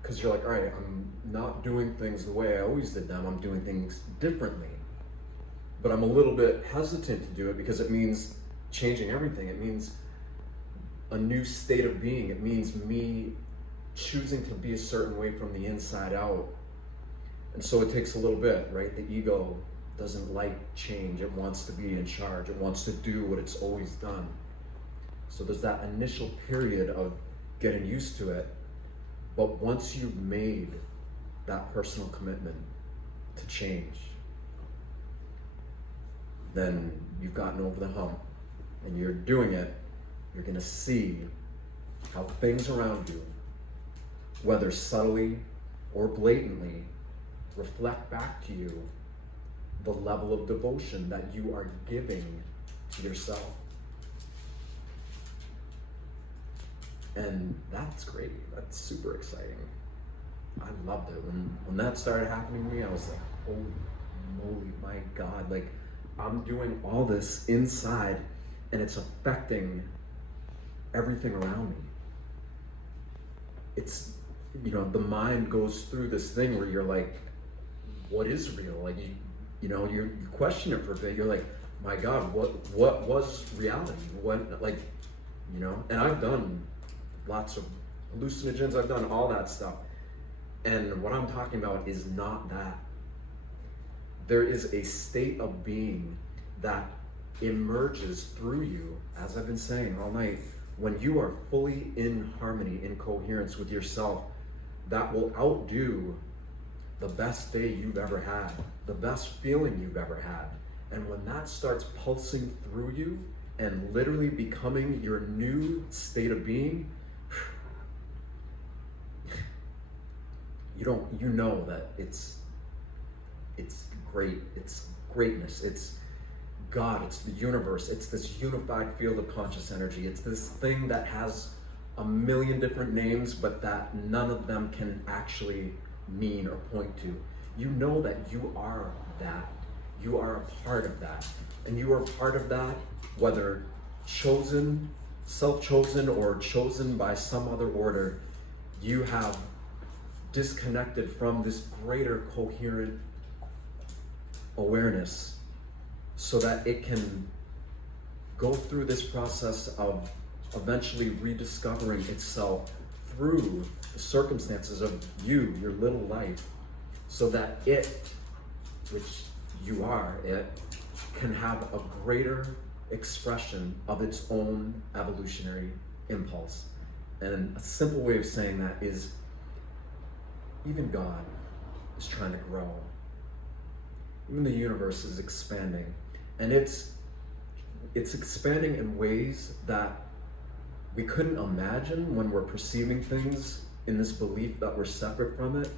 Because you're like, all right, I'm not doing things the way I always did them. I'm doing things differently. But I'm a little bit hesitant to do it because it means changing everything. It means a new state of being. It means me choosing to be a certain way from the inside out. And so it takes a little bit, right? The ego doesn't like change. It wants to be in charge. It wants to do what it's always done. So there's that initial period of getting used to it. But once you've made that personal commitment to change, then you've gotten over the hump and you're doing it, you're gonna see how things around you, whether subtly or blatantly, reflect back to you the level of devotion that you are giving to yourself. And that's great. That's super exciting. I loved it. When that started happening to me, I was like, holy moly, my God. Like, I'm doing all this inside and it's affecting everything around me. It's, the mind goes through this thing where you're like, what is real? Like, you question it for a bit. You're like, my God, what was reality? And I've done lots of hallucinogens. I've done all that stuff. And what I'm talking about is not that. There is a state of being that emerges through you, as I've been saying all night, when you are fully in harmony, in coherence with yourself, that will outdo the best day you've ever had, the best feeling you've ever had. And when that starts pulsing through you and literally becoming your new state of being, you know that it's great, it's greatness, it's God, it's the universe, it's this unified field of conscious energy. It's this thing that has a million different names, but that none of them can actually mean or point to. You know that you are that. You are a part of that. And you are part of that, whether chosen, self-chosen, or chosen by some other order. You have disconnected from this greater coherent awareness so that it can go through this process of eventually rediscovering itself through the circumstances of your little life, so that it, which you are it, can have a greater expression of its own evolutionary impulse. And a simple way of saying that is even God is trying to grow. Even the universe is expanding. And it's expanding in ways that we couldn't imagine when we're perceiving things in this belief that we're separate from it.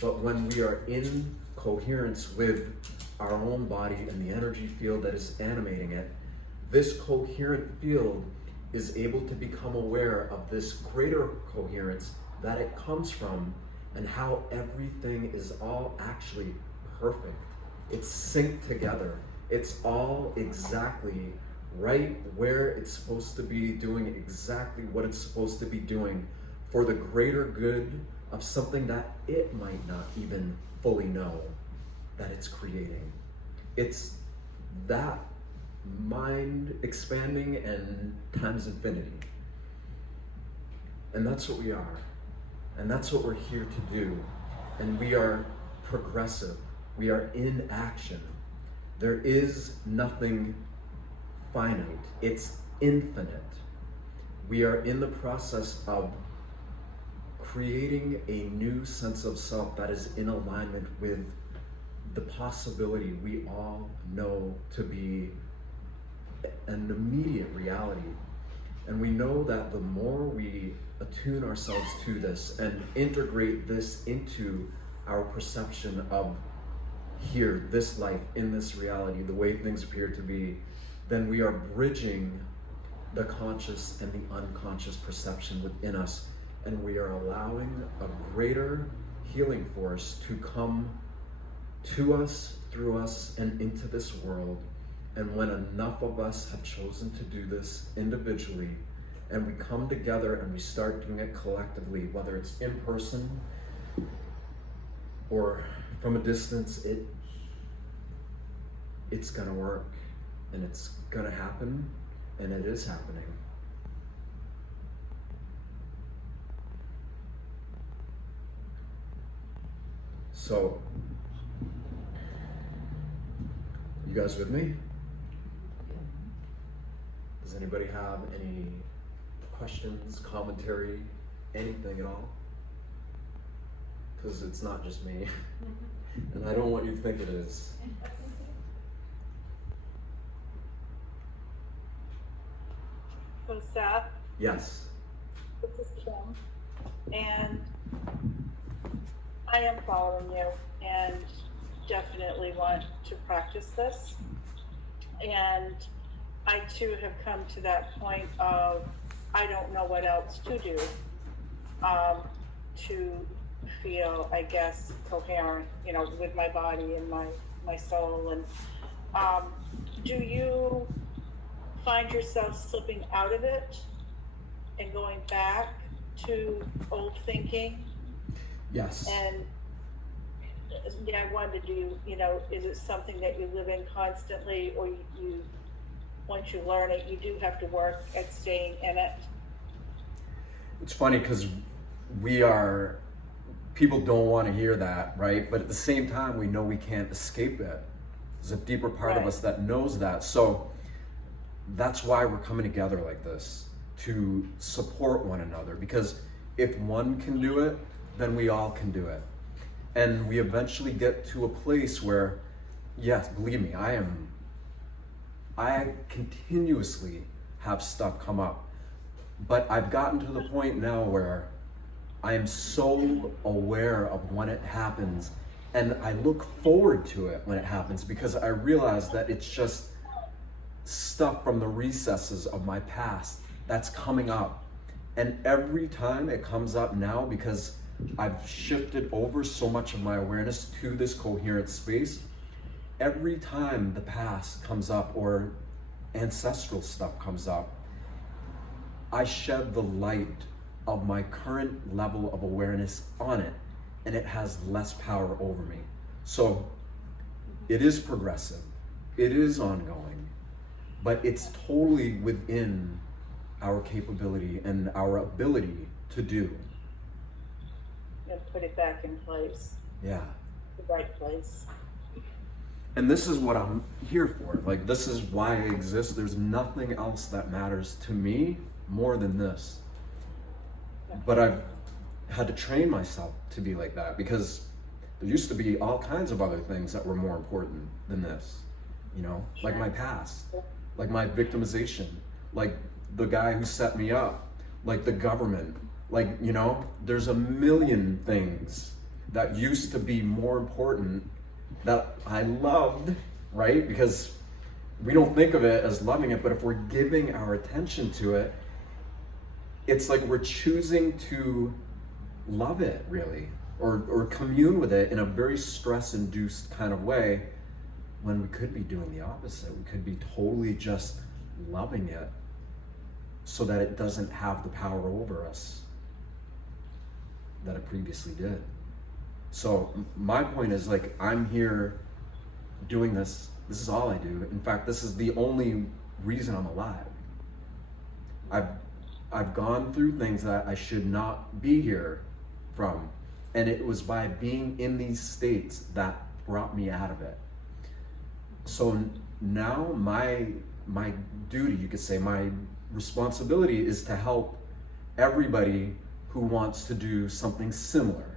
But when we are in coherence with our own body and the energy field that is animating it, this coherent field is able to become aware of this greater coherence that it comes from, and how everything is all actually perfect. It's synced together. It's all exactly right where it's supposed to be, doing exactly what it's supposed to be doing for the greater good of something that it might not even fully know that it's creating. It's that mind expanding and times infinity. And that's what we are. And that's what we're here to do. And we are progressive. We are in action. There is nothing finite. It's infinite. We are in the process of creating a new sense of self that is in alignment with the possibility we all know to be an immediate reality. And we know that the more we attune ourselves to this and integrate this into our perception of here, this life, in this reality, the way things appear to be, then we are bridging the conscious and the unconscious perception within us, and we are allowing a greater healing force to come to us, through us, and into this world. And when enough of us have chosen to do this individually, and we come together and we start doing it collectively, whether it's in person or from a distance, it's gonna work, and it's gonna happen, and it is happening. So, you guys with me? Does anybody have any questions, commentary, anything at all? Because it's not just me, and I don't want you to think it is. So Seth, Yes. this is Kim, and I am following you and definitely want to practice this. And I too have come to that point of I don't know what else to do to feel, I guess, coherent, with my body and my soul. And do you find yourself slipping out of it and going back to old thinking? Yes. And I wondered, is it something that you live in constantly, or you once you learn it, you do have to work at staying in it? It's funny because people don't want to hear that, right? But at the same time, we know we can't escape it. There's a deeper part of us that knows that. So that's why we're coming together like this, to support one another. Because if one can do it, then we all can do it. And we eventually get to a place where, yes, believe me, I continuously have stuff come up. But I've gotten to the point now where I am so aware of when it happens, and I look forward to it when it happens, because I realize that it's just stuff from the recesses of my past that's coming up. And every time it comes up now, because I've shifted over so much of my awareness to this coherent space, every time the past comes up or ancestral stuff comes up, I shed the light of my current level of awareness on it, and it has less power over me. So it is progressive, it is ongoing, but it's totally within our capability and our ability to do. And put it back in place. Yeah. the right place. And this is what I'm here for. Like, this is why I exist. There's nothing else that matters to me more than this. But I've had to train myself to be like that, because there used to be all kinds of other things that were more important than this, you know, like my past, like my victimization, like the guy who set me up, like the government, like, you know, there's a million things that used to be more important that I loved, right? Because we don't think of it as loving it, but if we're giving our attention to it, it's like we're choosing to love it, really, or commune with it in a very stress-induced kind of way, when we could be doing the opposite. We could be totally just loving it so that it doesn't have the power over us that it previously did. So my point is, like, I'm here doing this. This is all I do. In fact, this is the only reason I'm alive. I've gone through things that I should not be here from. And it was by being in these states that brought me out of it. So now my duty, you could say, my responsibility is to help everybody who wants to do something similar.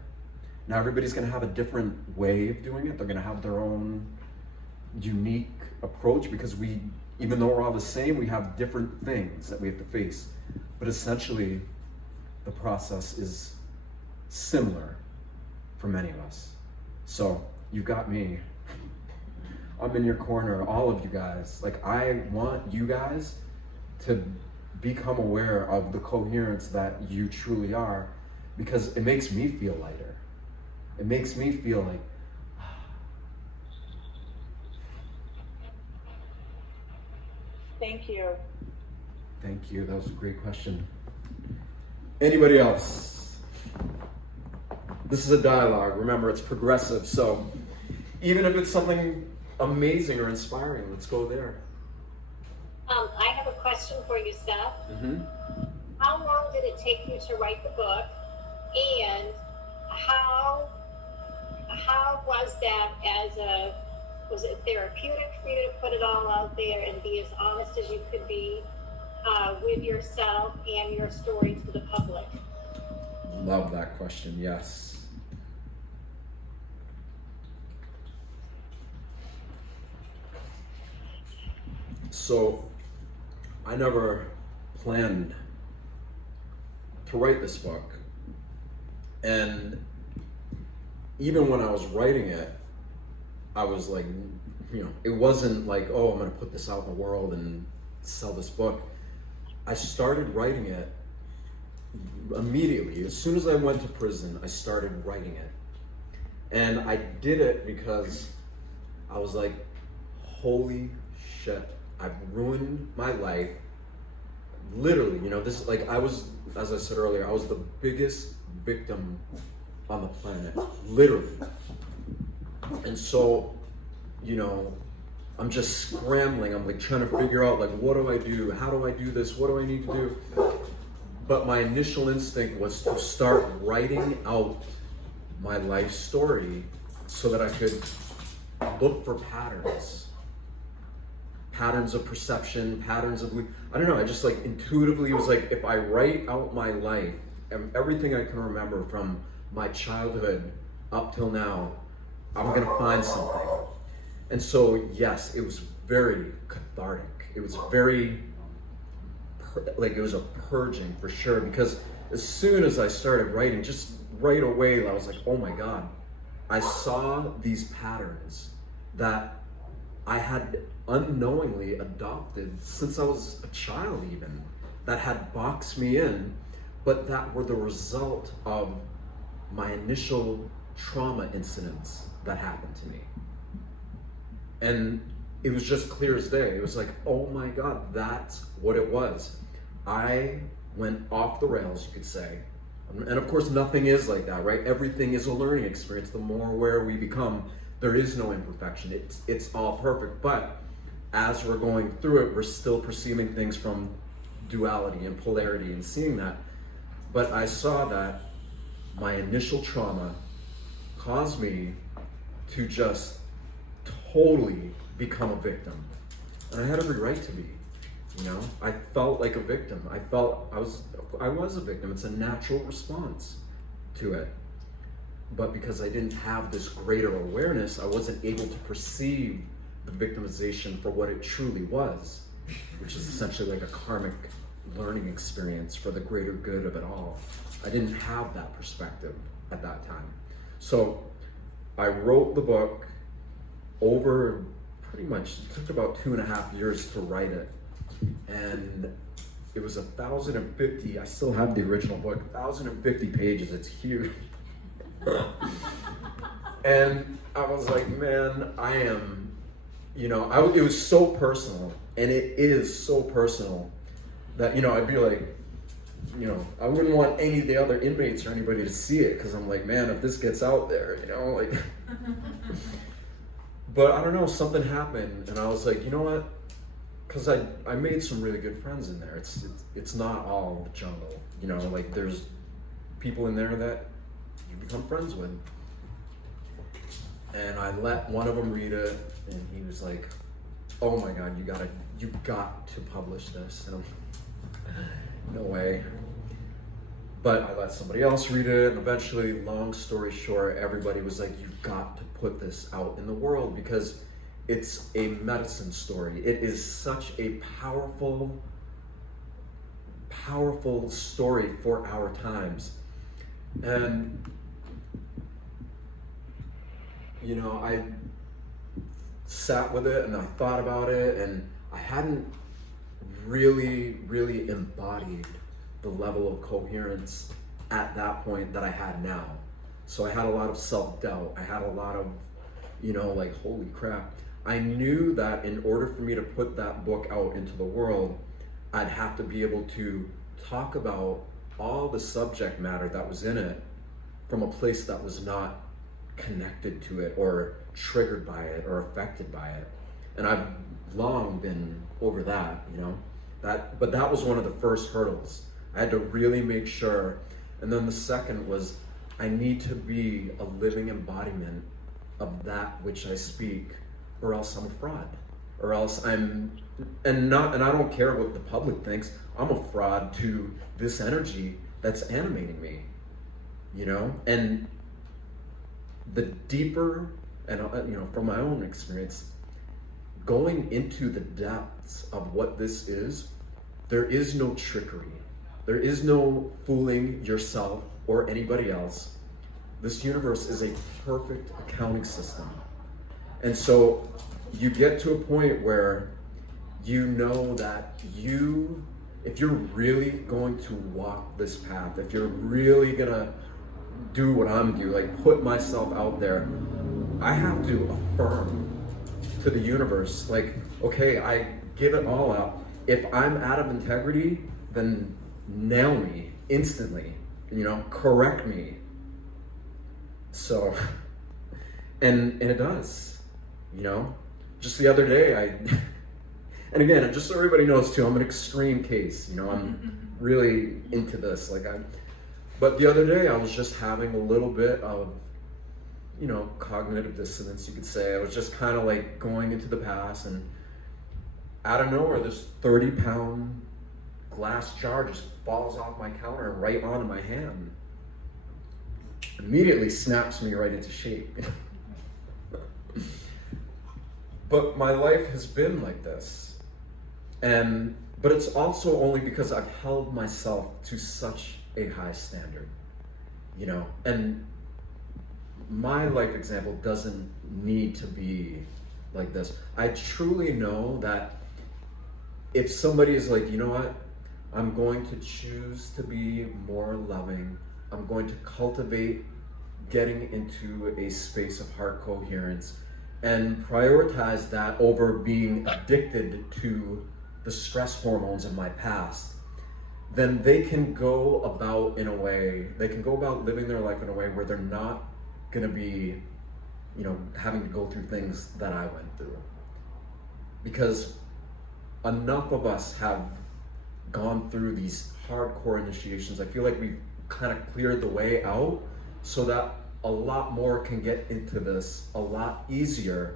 Now, everybody's gonna have a different way of doing it. They're gonna have their own unique approach, because even though we're all the same, we have different things that we have to face. But essentially, the process is similar for many of us. So you've got me. I'm in your corner, all of you guys. Like, I want you guys to become aware of the coherence that you truly are, because it makes me feel lighter. It makes me feel like, Thank you. thank you, that was a great question. Anybody else? This is a dialogue. Remember, it's progressive. So even if it's something amazing or inspiring, let's go there. I have a question for you, Seth. Mm-hmm. How long did it take you to write the book, and how was that was it therapeutic for you to put it all out there and be as honest as you could be with yourself and your story to the public? Love that question, yes. So, I never planned to write this book. And even when I was writing it, I was like, you know, it wasn't like, oh, I'm gonna put this out in the world and sell this book. I started writing it immediately. As soon as I went to prison, I started writing it. And I did it because I was like, holy shit, I've ruined my life. Literally, you know, this is like, I was, as I said earlier, I was the biggest victim on the planet, literally. And so, you know, I'm just scrambling. I'm like trying to figure out, like, what do I do? How do I do this? What do I need to do? But my initial instinct was to start writing out my life story so that I could look for patterns of perception, patterns of, I don't know, I just like intuitively was like, if I write out my life and everything I can remember from my childhood up till now, I'm gonna find something. And so, yes, it was very cathartic. It was very, it was a purging for sure, because as soon as I started writing, just right away, I was like, oh my God, I saw these patterns that I had unknowingly adopted since I was a child even, that had boxed me in, but that were the result of my initial trauma incidents that happened to me. And it was just clear as day. It was like, oh my God, that's what it was. I went off the rails, you could say. And of course, nothing is like that, right? Everything is a learning experience. The more aware we become, there is no imperfection. It's all perfect. But as we're going through it, we're still perceiving things from duality and polarity and seeing that. But I saw that my initial trauma caused me to just totally become a victim. And I had every right to be, you know? I felt like a victim. I was a victim. It's a natural response to it. But because I didn't have this greater awareness, I wasn't able to perceive the victimization for what it truly was, which is essentially like a karmic learning experience for the greater good of it all. I didn't have that perspective at that time. So I wrote the book over pretty much, it took about 2.5 years to write it. And it was 1,050, I still have the original book, 1,050 pages, it's huge. And I was like, man, I am, you know, it was so personal, and it is so personal that, you know, I'd be like, you know, I wouldn't want any of the other inmates or anybody to see it, because I'm like, man, if this gets out there, you know, like, but I don't know, something happened, and I was like, you know what, because I made some really good friends in there. It's not all jungle, you know, like there's people in there that you become friends with. And I let one of them read it, and he was like, oh my God, you got to publish this. And I'm like, no way. But I let somebody else read it, and eventually, long story short, everybody was like, you've got to put this out in the world, because it's a medicine story. It is such a powerful, powerful story for our times. And you know, I sat with it and I thought about it, and I hadn't really embodied the level of coherence at that point that I had now. So I had a lot of self-doubt. I had a lot of, you know, like, holy crap. I knew that in order for me to put that book out into the world, I'd have to be able to talk about all the subject matter that was in it from a place that was not connected to it or triggered by it or affected by it. And I've long been over that, you know, but that was one of the first hurdles. I had to really make sure. And then the second was, I need to be a living embodiment of that which I speak, or else I'm a fraud, or else and I don't care what the public thinks, I'm a fraud to this energy that's animating me, you know? And the deeper, and you know, from my own experience, going into the depths of what this is, there is no trickery. There is no fooling yourself or anybody else. This universe is a perfect accounting system. And so you get to a point where you know that if you're really going to walk this path, if you're really gonna do what I'm doing, like put myself out there, I have to affirm to the universe, like, okay, I give it all up. If I'm out of integrity, then nail me instantly, you know, correct me. So, and it does, you know. Just the other day, and again, just so everybody knows too, I'm an extreme case, you know, I'm really into this, but the other day I was just having a little bit of, you know, cognitive dissonance, you could say. I was just kind of like going into the past, and out of nowhere, this 30-pound glass jar just falls off my counter and right onto my hand. Immediately snaps me right into shape. But my life has been like this. But it's also only because I've held myself to such a high standard, you know, and my life example doesn't need to be like this. I truly know that if somebody is like, you know what, I'm going to choose to be more loving, I'm going to cultivate getting into a space of heart coherence and prioritize that over being addicted to the stress hormones of my past, then they can go about living their life in a way where they're not gonna be, you know, having to go through things that I went through. Because enough of us have gone through these hardcore initiations. I feel like we've kind of cleared the way out so that a lot more can get into this a lot easier,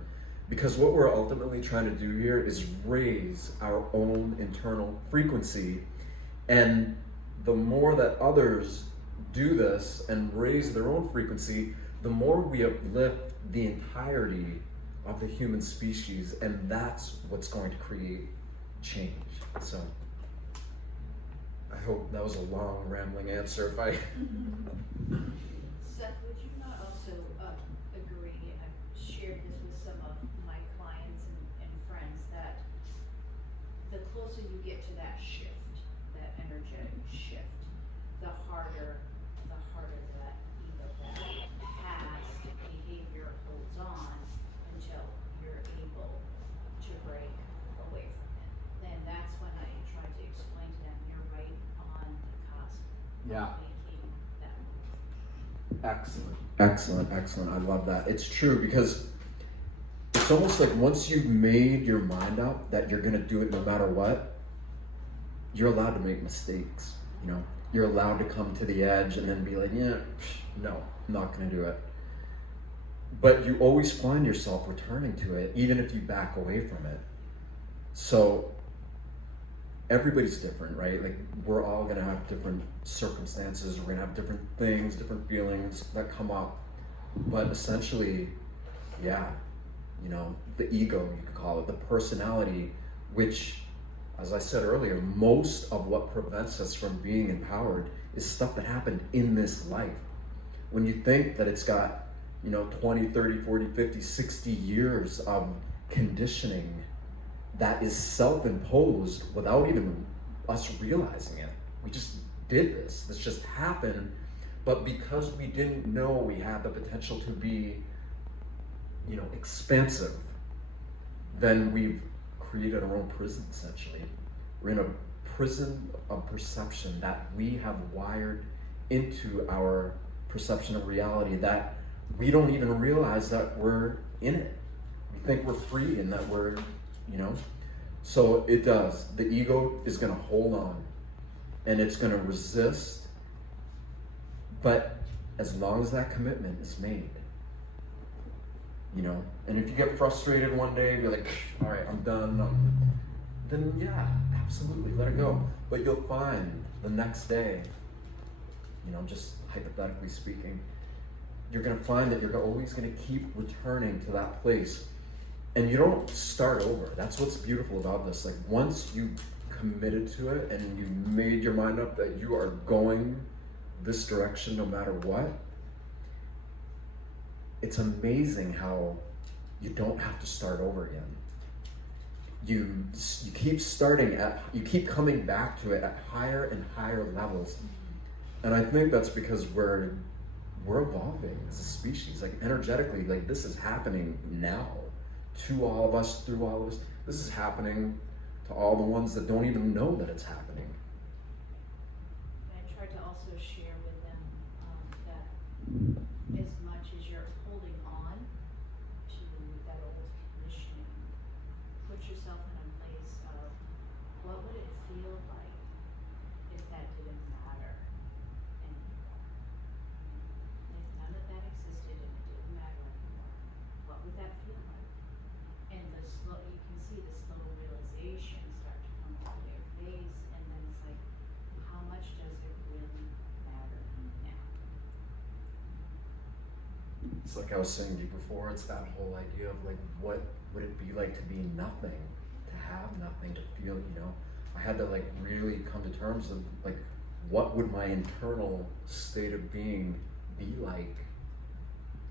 because what we're ultimately trying to do here is raise our own internal frequency. And the more that others do this and raise their own frequency, the more we uplift the entirety of the human species, and that's what's going to create change. So I hope that was a long, rambling answer. If I Seth, would you not also agree, and I've shared this with some of my clients and friends, that the closer you get to that shift, that energetic shift, the harder that ego, that past behavior holds on until you're able to break away from it. Then that's when I try to explain to them, you're right on the cusp Yeah. of making that move. Excellent. I love that. It's true, because it's almost like once you've made your mind up that you're gonna do it no matter what, you're allowed to make mistakes. You know, you're allowed to come to the edge and then be like, yeah, no, I'm not gonna do it. But you always find yourself returning to it, even if you back away from it. So everybody's different, right? Like, we're all gonna have different circumstances, we're gonna have different things, different feelings that come up. But essentially, yeah, you know, the ego, you could call it, the personality, which, as I said earlier, most of what prevents us from being empowered is stuff that happened in this life. When you think that it's got, you know, 20, 30, 40, 50, 60 years of conditioning that is self-imposed without even us realizing it. We just did this. This just happened. But because we didn't know we had the potential to be, you know, expansive, then we've created our own prison, essentially. We're in a prison of perception that we have wired into our perception of reality, that we don't even realize that we're in it. We think we're free and that we're, you know. So it does. The ego is going to hold on and it's going to resist. But as long as that commitment is made, you know, and if you get frustrated one day, you're like, all right, I'm done. Then yeah, absolutely, let it go. But you'll find the next day, you know, just hypothetically speaking, you're going to find that you're always going to keep returning to that place. And you don't start over. That's what's beautiful about this. Like, once you committed to it and you made your mind up that you are going this direction no matter what, it's amazing how you don't have to start over again. You keep you keep coming back to it at higher and higher levels. And I think that's because we're evolving as a species, like energetically, like this is happening now to all of us, through all of us. This is happening to all the ones that don't even know that it's happening. And I tried to also share with them that as much as you're holding on to that old conditioning, put yourself in a place of, what would it feel like if that didn't matter anymore? If none of that existed and it didn't matter anymore, what would that feel like? And you can see the slow realization start to come into their face, and then it's like, how much does it really matter now? It's like I was saying to you before, it's that whole idea of like, what would it be like to be nothing, to have nothing, to feel, you know? I had to like really come to terms with like, what would my internal state of being be like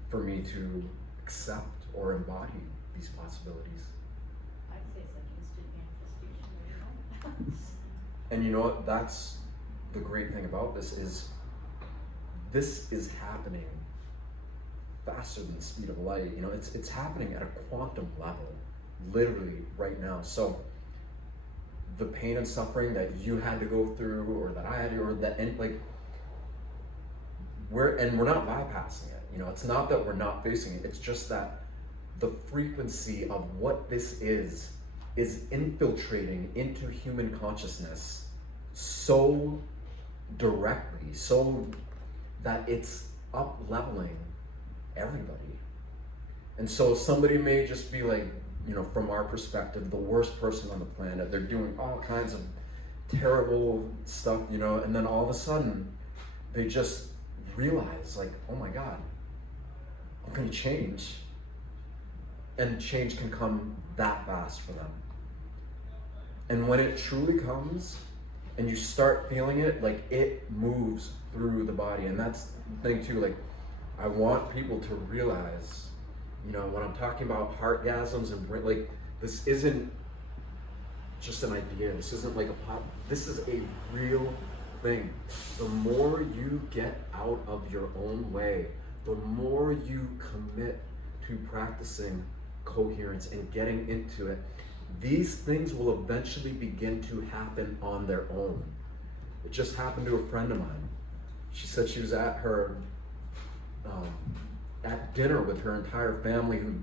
for me to accept or embody these possibilities. I'd say it's like instant manifestation. And you know what, that's the great thing about this is happening faster than the speed of light. You know, it's happening at a quantum level, literally right now. So the pain and suffering that you had to go through, or that I had to, or that any, like, we're not bypassing it. You know, it's not that we're not facing it, it's just that the frequency of what this is infiltrating into human consciousness so directly, so that it's up leveling everybody. And so somebody may just be like, you know, from our perspective, the worst person on the planet. They're doing all kinds of terrible stuff, you know, and then all of a sudden they just realize, like, oh my God, I'm gonna change. And change can come that fast for them. And when it truly comes and you start feeling it, like, it moves through the body. And that's the thing too, like, I want people to realize, you know, when I'm talking about heartgasms and like, this isn't just an idea. This isn't like a pop. This is a real thing. The more you get out of your own way, the more you commit to practicing coherence and getting into it, these things will eventually begin to happen on their own. It just happened to a friend of mine. She said she was at her at dinner with her entire family, who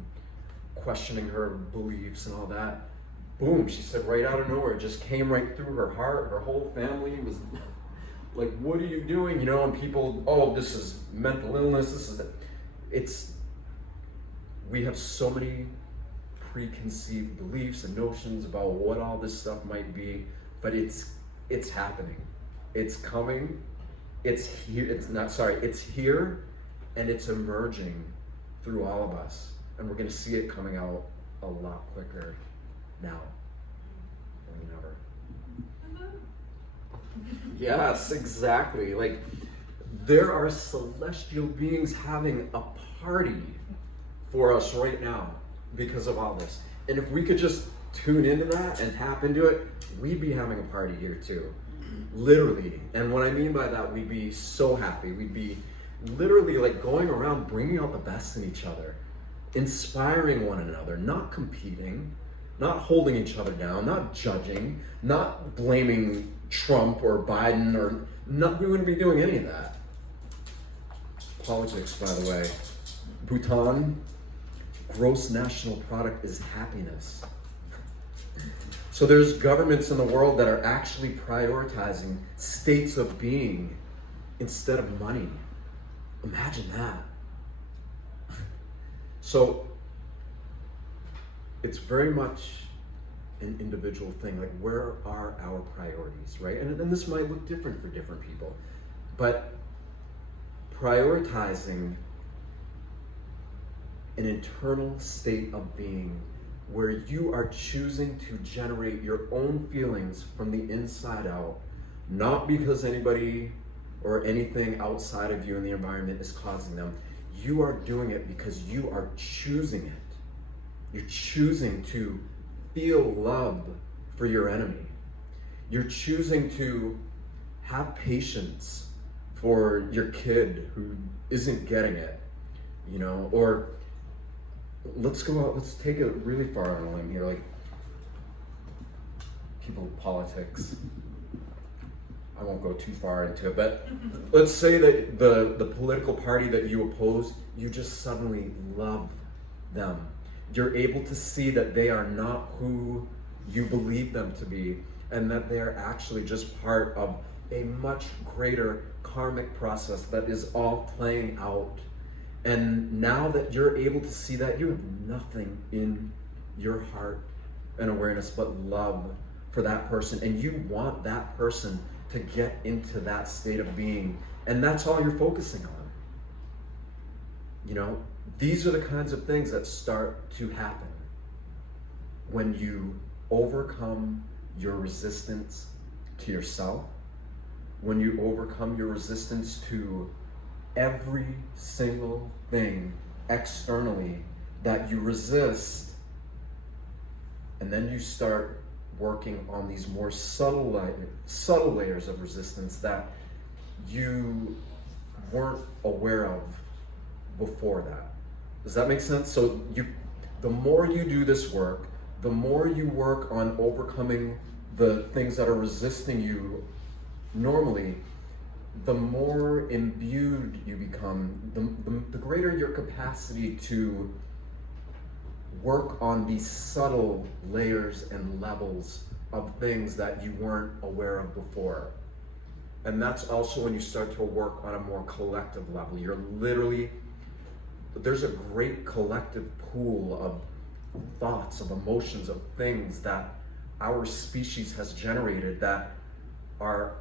questioning her beliefs and all that. Boom, she said, right out of nowhere, it just came right through her heart. Her whole family was like, what are you doing? You know, and people, oh, this is mental illness, this is it's, we have so many preconceived beliefs and notions about what all this stuff might be, but it's happening. It's coming. It's here. It's here, and it's emerging through all of us. And we're going to see it coming out a lot quicker now than ever. Yes, exactly. Like, there are celestial beings having a party for us right now because of all this. And if we could just tune into that and tap into it, we'd be having a party here too. Literally. And what I mean by that, we'd be so happy. We'd be literally like going around bringing out the best in each other, inspiring one another, not competing, not holding each other down, not judging, not blaming Trump or Biden, or not. We wouldn't be doing any of that. Politics, by the way. Bhutan, gross national product is happiness. So there's governments in the world that are actually prioritizing states of being instead of money. Imagine that. So it's very much an individual thing. Like, where are our priorities, right? And this might look different for different people, but prioritizing an internal state of being where you are choosing to generate your own feelings from the inside out, not because anybody or anything outside of you in the environment is causing them. You are doing it because you are choosing it. You're choosing to feel love for your enemy. You're choosing to have patience for your kid who isn't getting it, you know, or let's go out, let's take it really far on a limb here, like people, politics. I won't go too far into it, but let's say that the political party that you oppose, you just suddenly love them. You're able to see that they are not who you believe them to be, and that they are actually just part of a much greater karmic process that is all playing out. And now that you're able to see that, you have nothing in your heart and awareness but love for that person, and you want that person to get into that state of being, and that's all you're focusing on. You know, these are the kinds of things that start to happen when you overcome your resistance to yourself, when you overcome your resistance to every single thing externally that you resist, and then you start working on these more subtle layers of resistance that you weren't aware of before that. Does that make sense? So the more you do this work, the more you work on overcoming the things that are resisting you normally, the more imbued you become, the greater your capacity to work on these subtle layers and levels of things that you weren't aware of before. And that's also when you start to work on a more collective level. You're literally there's a great collective pool of thoughts, of emotions, of things that our species has generated that are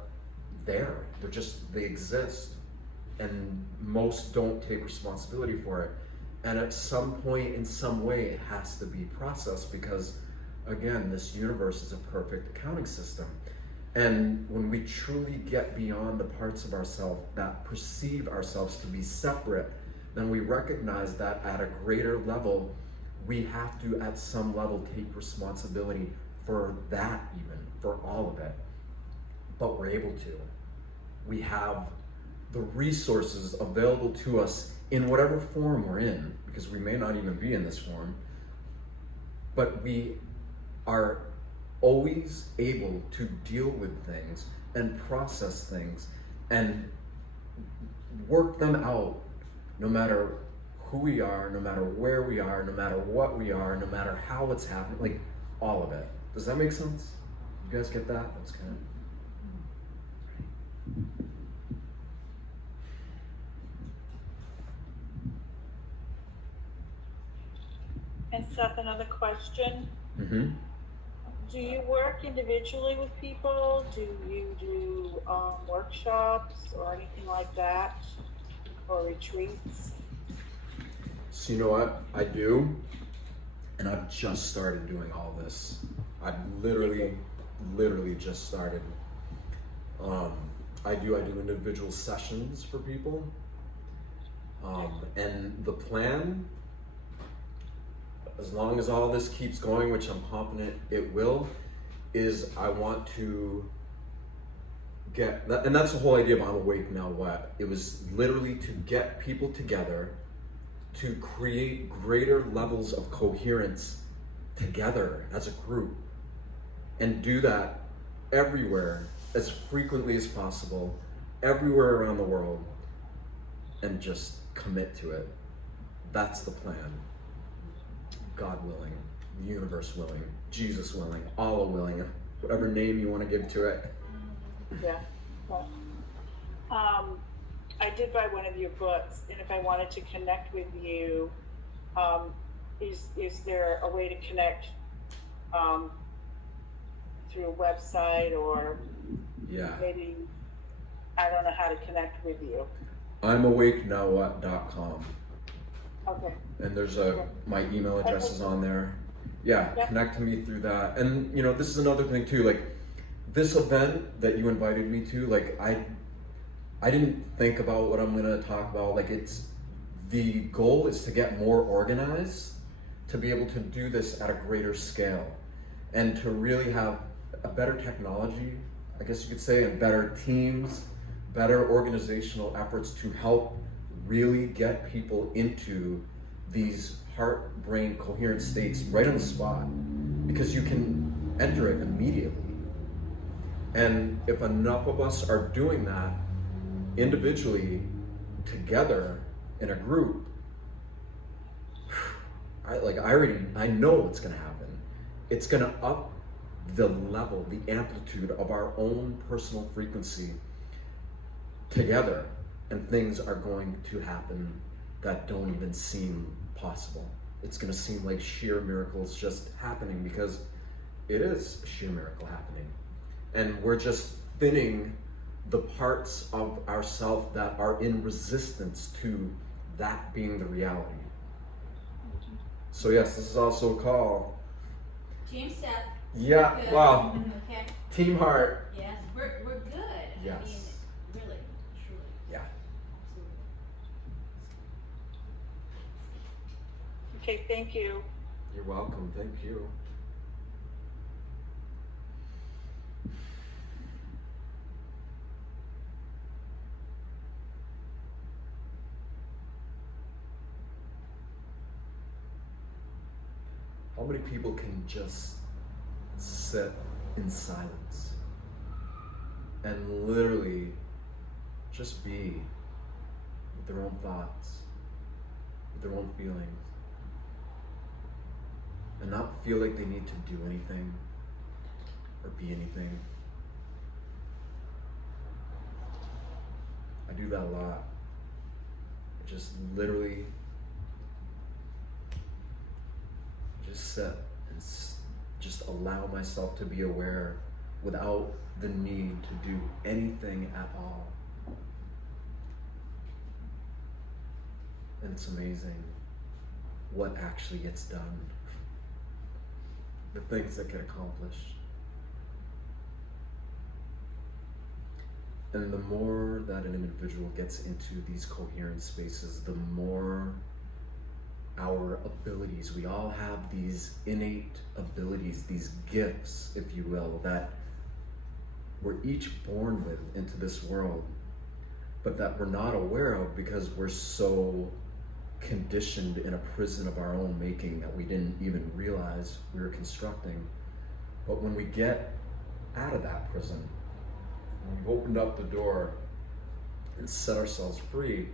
there. They exist. And most don't take responsibility for it. And at some point, in some way, it has to be processed because, again, this universe is a perfect accounting system. And when we truly get beyond the parts of ourselves that perceive ourselves to be separate, then we recognize that at a greater level, we have to, at some level, take responsibility for that, even for all of it. But we're able to. We have the resources available to us in whatever form we're in, because we may not even be in this form, but we are always able to deal with things and process things and work them out, no matter who we are, no matter where we are, no matter what we are, no matter how it's happening, like all of it. Does that make sense? You guys get that? That's kind of... And Seth, another question. Mm-hmm. Do you work individually with people? Do you do workshops or anything like that? Or retreats? So you know what? I do, and I've just started doing all this. I've literally just started. I do individual sessions for people. And the plan, as long as all this keeps going, which I'm confident it will, is I want to get, and that's the whole idea of I'm Awake Now What? It was literally to get people together to create greater levels of coherence together as a group, and do that everywhere as frequently as possible, everywhere around the world, and just commit to it. That's the plan. God willing, the universe willing, Jesus willing, Allah willing, whatever name you want to give to it. Yeah. Well, I did buy one of your books, and if I wanted to connect with you, is there a way to connect through a website, or maybe I don't know how to connect with you? I'mAwakeNowWhat.com. Okay. And there's my email address is on there. Yeah, connect to me through that. And you know, this is another thing too, like this event that you invited me to, like I didn't think about what I'm gonna talk about. Like the goal is to get more organized, to be able to do this at a greater scale, and to really have a better technology, I guess you could say, and better teams, better organizational efforts to help really get people into these heart-brain coherent states right on the spot, because you can enter it immediately. And if enough of us are doing that individually, together, in a group, I know what's gonna happen. It's gonna up the level, the amplitude of our own personal frequency together, and things are going to happen that don't even seem possible. It's going to seem like sheer miracles just happening, because it is a sheer miracle happening. And we're just thinning the parts of ourselves that are in resistance to that being the reality. So yes, this is also a call. Team Seth. Yeah, Good. wow. Okay. Team Heart. Yes, we're good. Yes. I mean, really, truly. Yeah. Absolutely. Okay, thank you. You're welcome. Thank you. How many people can just sit in silence and literally just be with their own thoughts, with their own feelings, and not feel like they need to do anything or be anything? I do that a lot. I just literally sit and just allow myself to be aware without the need to do anything at all. And it's amazing what actually gets done, the things that get accomplished. And the more that an individual gets into these coherent spaces, the more our abilities, we all have these innate abilities, these gifts, if you will, that we're each born with into this world, but that we're not aware of because we're so conditioned in a prison of our own making that we didn't even realize we were constructing. But when we get out of that prison, when we've opened up the door and set ourselves free,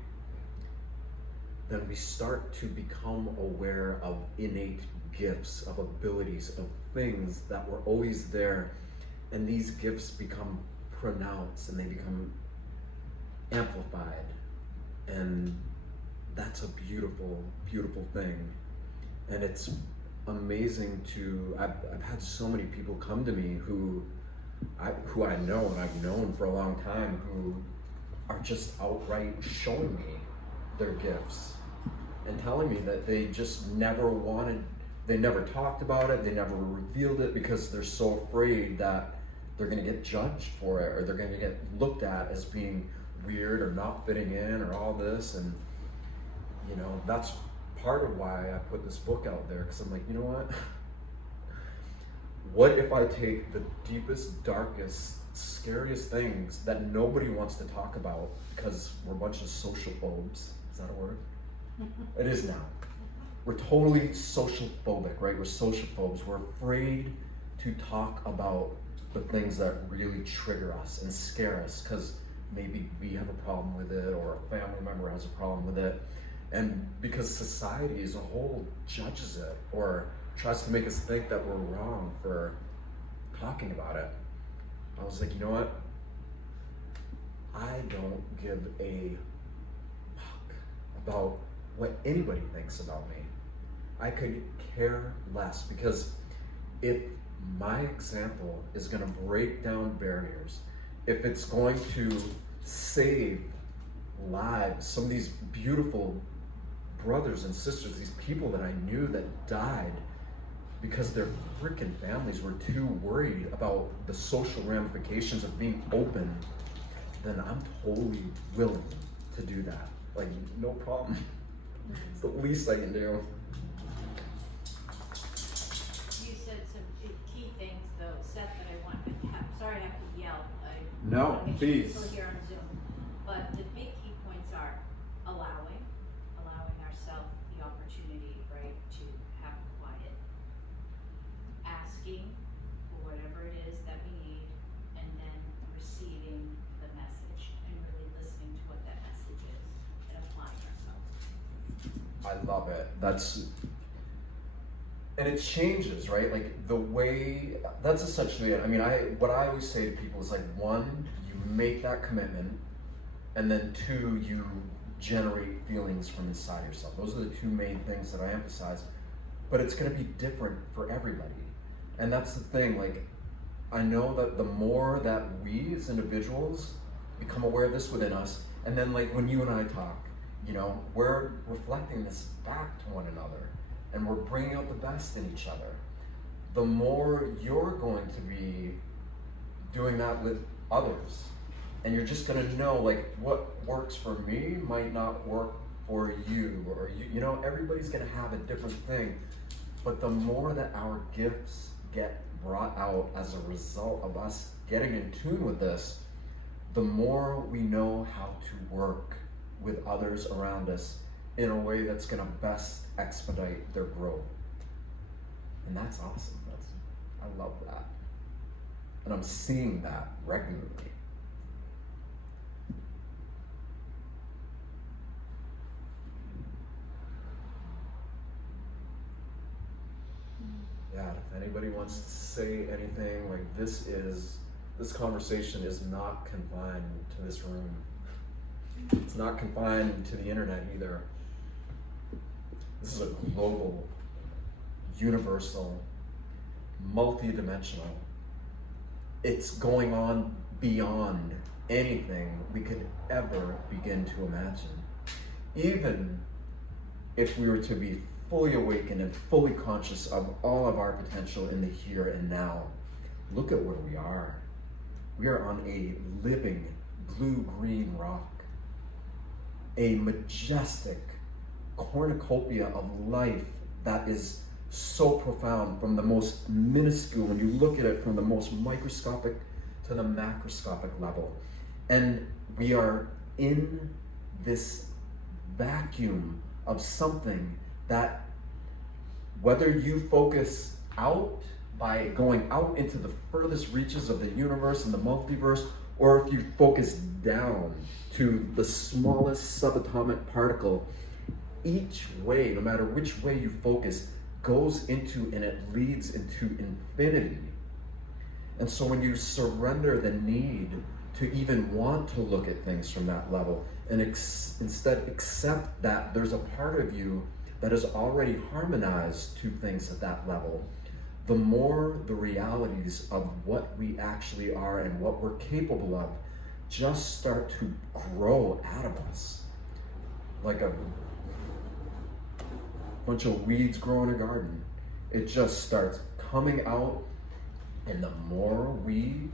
then we start to become aware of innate gifts, of abilities, of things that were always there. And these gifts become pronounced and they become amplified. And that's a beautiful, beautiful thing. And it's amazing I've had so many people come to me who I know and I've known for a long time, who are just outright showing me their gifts and telling me that they just they never talked about it, they never revealed it because they're so afraid that they're gonna get judged for it, or they're gonna get looked at as being weird or not fitting in or all this. And you know, that's part of why I put this book out there, because I'm like, you know what? What if I take the deepest, darkest, scariest things that nobody wants to talk about because we're a bunch of social phobes? Is that a word? It is now. We're totally social phobic, right? We're social phobes. We're afraid to talk about the things that really trigger us and scare us because maybe we have a problem with it or a family member has a problem with it. And because society as a whole judges it or tries to make us think that we're wrong for talking about it, I was like, you know what? I don't give a fuck about what anybody thinks about me. I could care less, because if my example is going to break down barriers, if it's going to save lives, some of these beautiful brothers and sisters, these people that I knew that died because their freaking families were too worried about the social ramifications of being open, then I'm totally willing to do that. Like, no problem. It's the least I can do. You said some key things though, Seth, that I want to have, sorry I have to yell. No, wanna make sure please. people here on Zoom. But the big key points are allowing ourselves the opportunity, right, to have quiet, asking for whatever it is that we need, and then receiving the message and really listening to what that message is and applying ourselves. I love it. And it changes, right? Like the way, that's essentially it. I mean, what I always say to people is like, one, you make that commitment, and then two, you generate feelings from inside yourself. Those are the two main things that I emphasize, but it's gonna be different for everybody. And that's the thing, like, I know that the more that we as individuals become aware of this within us, and then like when you and I talk, you know, we're reflecting this back to one another, and we're bringing out the best in each other. The more you're going to be doing that with others, and you're just gonna know like what works for me might not work for you, or you know, everybody's gonna have a different thing. But the more that our gifts get brought out as a result of us getting in tune with this, the more we know how to work with others around us in a way that's gonna best expedite their growth. And that's awesome. I love that. And I'm seeing that regularly. Yeah, if anybody wants to say anything, like this conversation is not confined to this room. It's not confined to the internet either. This is a global universal, multidimensional. It's going on beyond anything we could ever begin to imagine. Even if we were to be fully awakened and fully conscious of all of our potential in the here and now, look at where we are. We are on a living blue-green rock, a majestic cornucopia of life that is so profound, from the most minuscule, when you look at it from the most microscopic to the macroscopic level. And we are in this vacuum of something that, whether you focus out by going out into the furthest reaches of the universe and the multiverse, or if you focus down to the smallest subatomic particle, each way, no matter which way you focus, goes into and it leads into infinity. And so when you surrender the need to even want to look at things from that level, and instead accept that there's a part of you that is already harmonized to things at that level, the more the realities of what we actually are and what we're capable of just start to grow out of us. Like a bunch of weeds grow in a garden. It just starts coming out, and the more we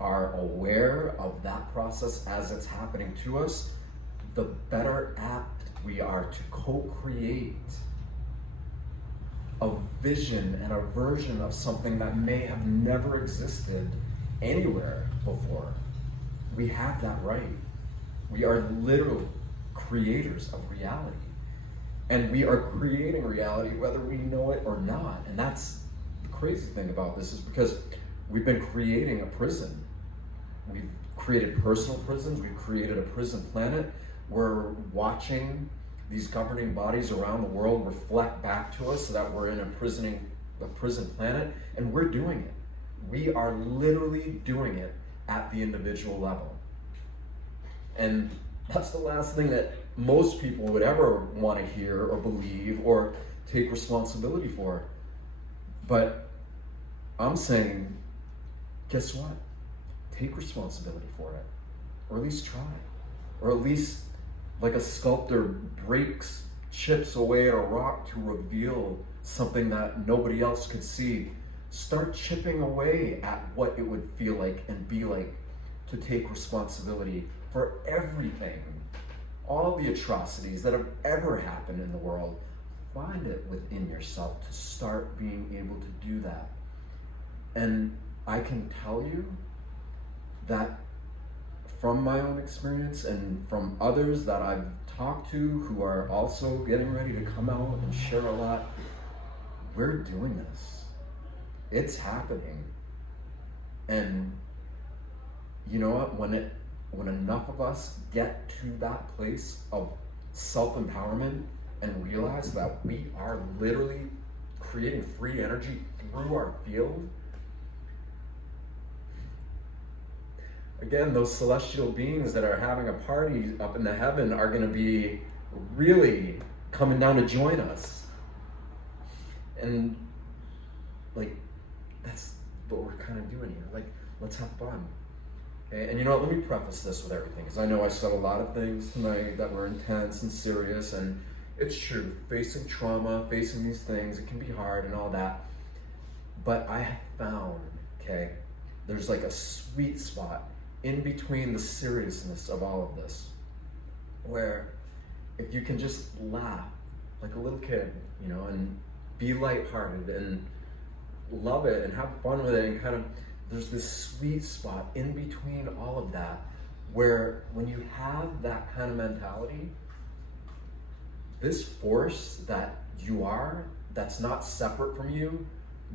are aware of that process as it's happening to us, the better apt we are to co-create a vision and a version of something that may have never existed anywhere before. We have that right. We are literal creators of reality. And we are creating reality whether we know it or not. And that's the crazy thing about this, is because we've been creating a prison. We've created personal prisons. We've created a prison planet. We're watching these governing bodies around the world reflect back to us so that we're in a prison planet, and we're doing it. We are literally doing it at the individual level. And that's the last thing that most people would ever want to hear or believe or take responsibility for. But I'm saying, guess what? Take responsibility for it, or at least try, or at least, like a sculptor breaks, chips away at a rock to reveal something that nobody else could see. Start chipping away at what it would feel like and be like to take responsibility for everything, all the atrocities that have ever happened in the world. Find it within yourself to start being able to do that. And I can tell you that from my own experience and from others that I've talked to who are also getting ready to come out and share a lot, we're doing this. It's happening. And you know what? When enough of us get to that place of self-empowerment and realize that we are literally creating free energy through our field, again, those celestial beings that are having a party up in the heaven are going to be really coming down to join us. And like, that's what we're kind of doing here. Like, let's have fun. Okay? And you know what, let me preface this with everything, because I know I said a lot of things tonight that were intense and serious, and it's true. Facing trauma, facing these things, it can be hard and all that. But I have found, okay, there's like a sweet spot in between the seriousness of all of this, where if you can just laugh like a little kid, you know, and be lighthearted and love it and have fun with it, and kind of, there's this sweet spot in between all of that, where when you have that kind of mentality, this force that you are, that's not separate from you,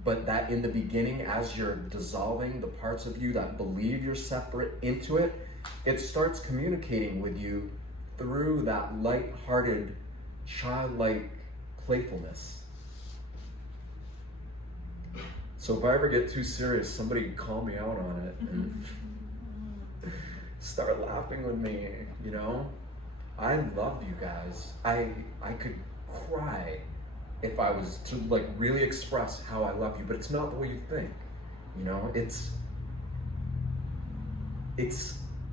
but that in the beginning, as you're dissolving the parts of you that believe you're separate into it, it starts communicating with you through that light-hearted, childlike playfulness. So if I ever get too serious, somebody call me out on it and start laughing with me, you know? I love you guys. I could cry if I was to like really express how I love you, but it's not the way you think. You know, it's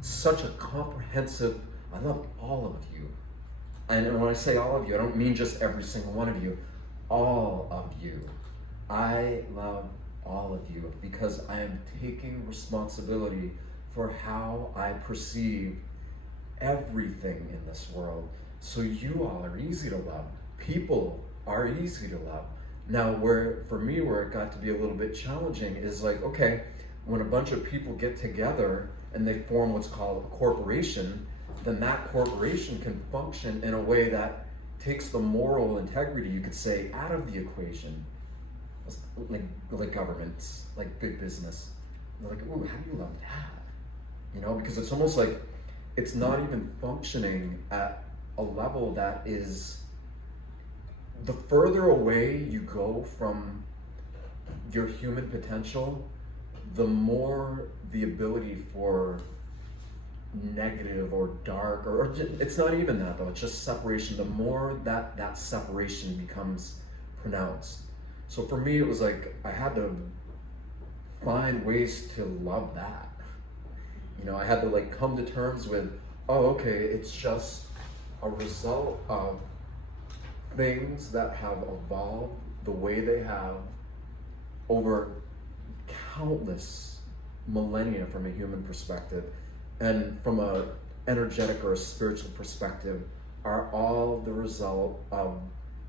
such a comprehensive, I love all of you. And when I say all of you, I don't mean just every single one of you, all of you. I love all of you because I am taking responsibility for how I perceive everything in this world. So you all are easy to love. People are easy to love. Now, for me, where it got to be a little bit challenging is like, okay, when a bunch of people get together and they form what's called a corporation, then that corporation can function in a way that takes the moral integrity, you could say, out of the equation. Like governments, like big business. They're like, ooh, how do you love that? You know, because it's almost like it's not even functioning at a level that is, the further away you go from your human potential, the more the ability for negative or dark, or it's not even that though, it's just separation. The more that separation becomes pronounced. So for me, it was like, I had to find ways to love that. You know, I had to like come to terms with, oh, okay, it's just a result of things that have evolved the way they have over countless millennia from a human perspective, and from a energetic or a spiritual perspective, are all the result of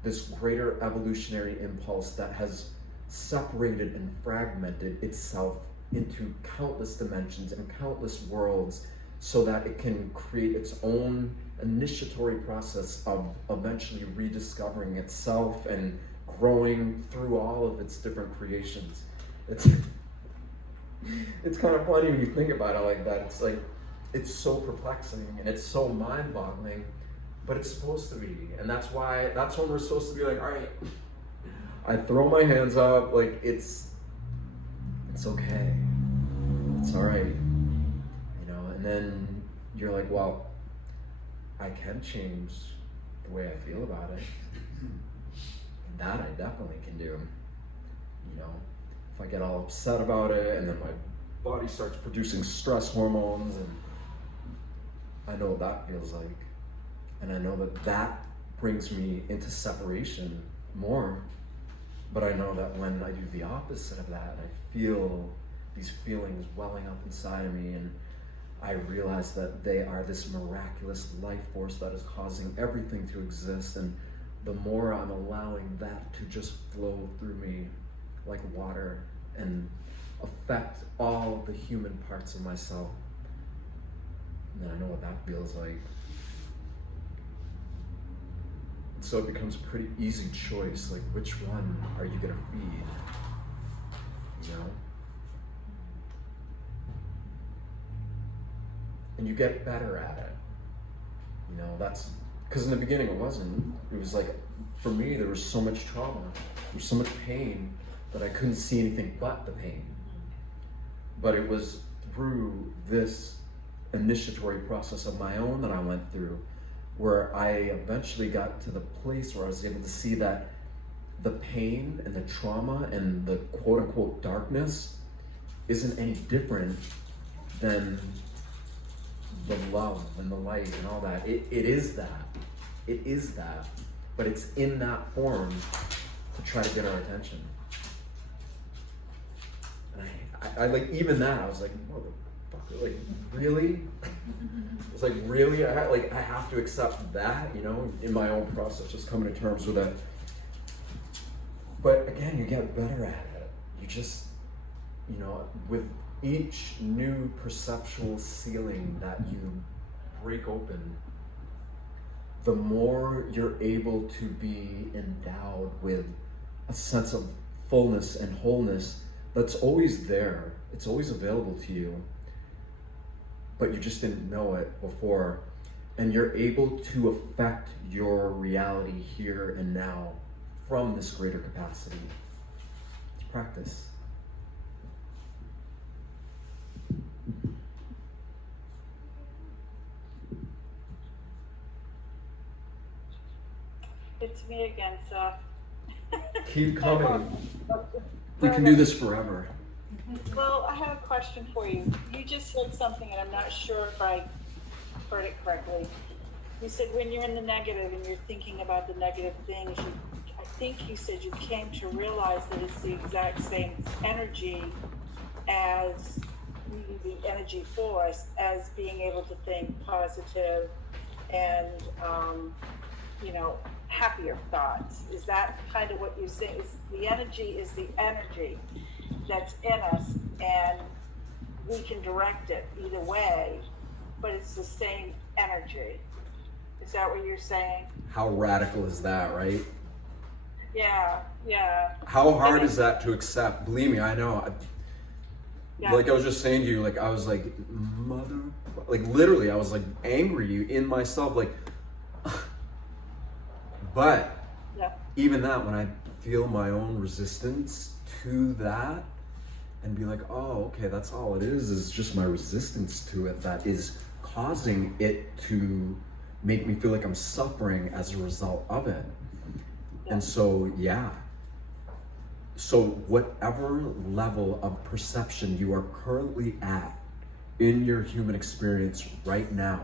this greater evolutionary impulse that has separated and fragmented itself into countless dimensions and countless worlds so that it can create its own initiatory process of eventually rediscovering itself and growing through all of its different creations. It's kind of funny when you think about it like that. It's like, it's so perplexing and it's so mind-boggling, but it's supposed to be. And that's when we're supposed to be like, all right, I throw my hands up, like it's okay, it's all right, you know. And then you're like, well, I can change the way I feel about it. That I definitely can do. You know, if I get all upset about it and then my body starts producing stress hormones, and I know what that feels like. And I know that brings me into separation more. But I know that when I do the opposite of that, I feel these feelings welling up inside of me, and I realize that they are this miraculous life force that is causing everything to exist. And the more I'm allowing that to just flow through me like water and affect all the human parts of myself, then I know what that feels like. So it becomes a pretty easy choice, like which one are you gonna feed, you know? And you get better at it, you know. That's because in the beginning it wasn't. It was like, for me, there was so much trauma, there was so much pain that I couldn't see anything but the pain. But it was through this initiatory process of my own that I went through, where I eventually got to the place where I was able to see that the pain and the trauma and the quote unquote darkness isn't any different than the love and the light and all that. It is that. It is that. But it's in that form to try to get our attention. And I like, even that, I was like, motherfucker, like, really? It's like, really? I have to accept that, you know, in my own process, just coming to terms with it. But again, you get better at it. You just, you know, with each new perceptual ceiling that you break open, the more you're able to be endowed with a sense of fullness and wholeness that's always there. It's always available to you, but you just didn't know it before. And you're able to affect your reality here and now from this greater capacity. It's practice. It's me again, so Keep coming. We can do this forever. Well, I have a question for you. You just said something, and I'm not sure if I heard it correctly. You said when you're in the negative and you're thinking about the negative things, I think you said you came to realize that it's the exact same energy as the energy force, as being able to think positive and, happier thoughts. Is that kind of what you're saying? Is the energy that's in us, and we can direct it either way, but it's the same energy. Is that what you're saying? How radical is that, right? Yeah. How hard is that to accept? Believe me, I know. Yeah. Like I was just saying to you, like I was like, like literally I was like angry in myself, like, but Yeah. even that, when I feel my own resistance to that and be like, oh, okay, that's all it is just my resistance to it that is causing it to make me feel like I'm suffering as a result of it. And so, yeah. So whatever level of perception you are currently at in your human experience right now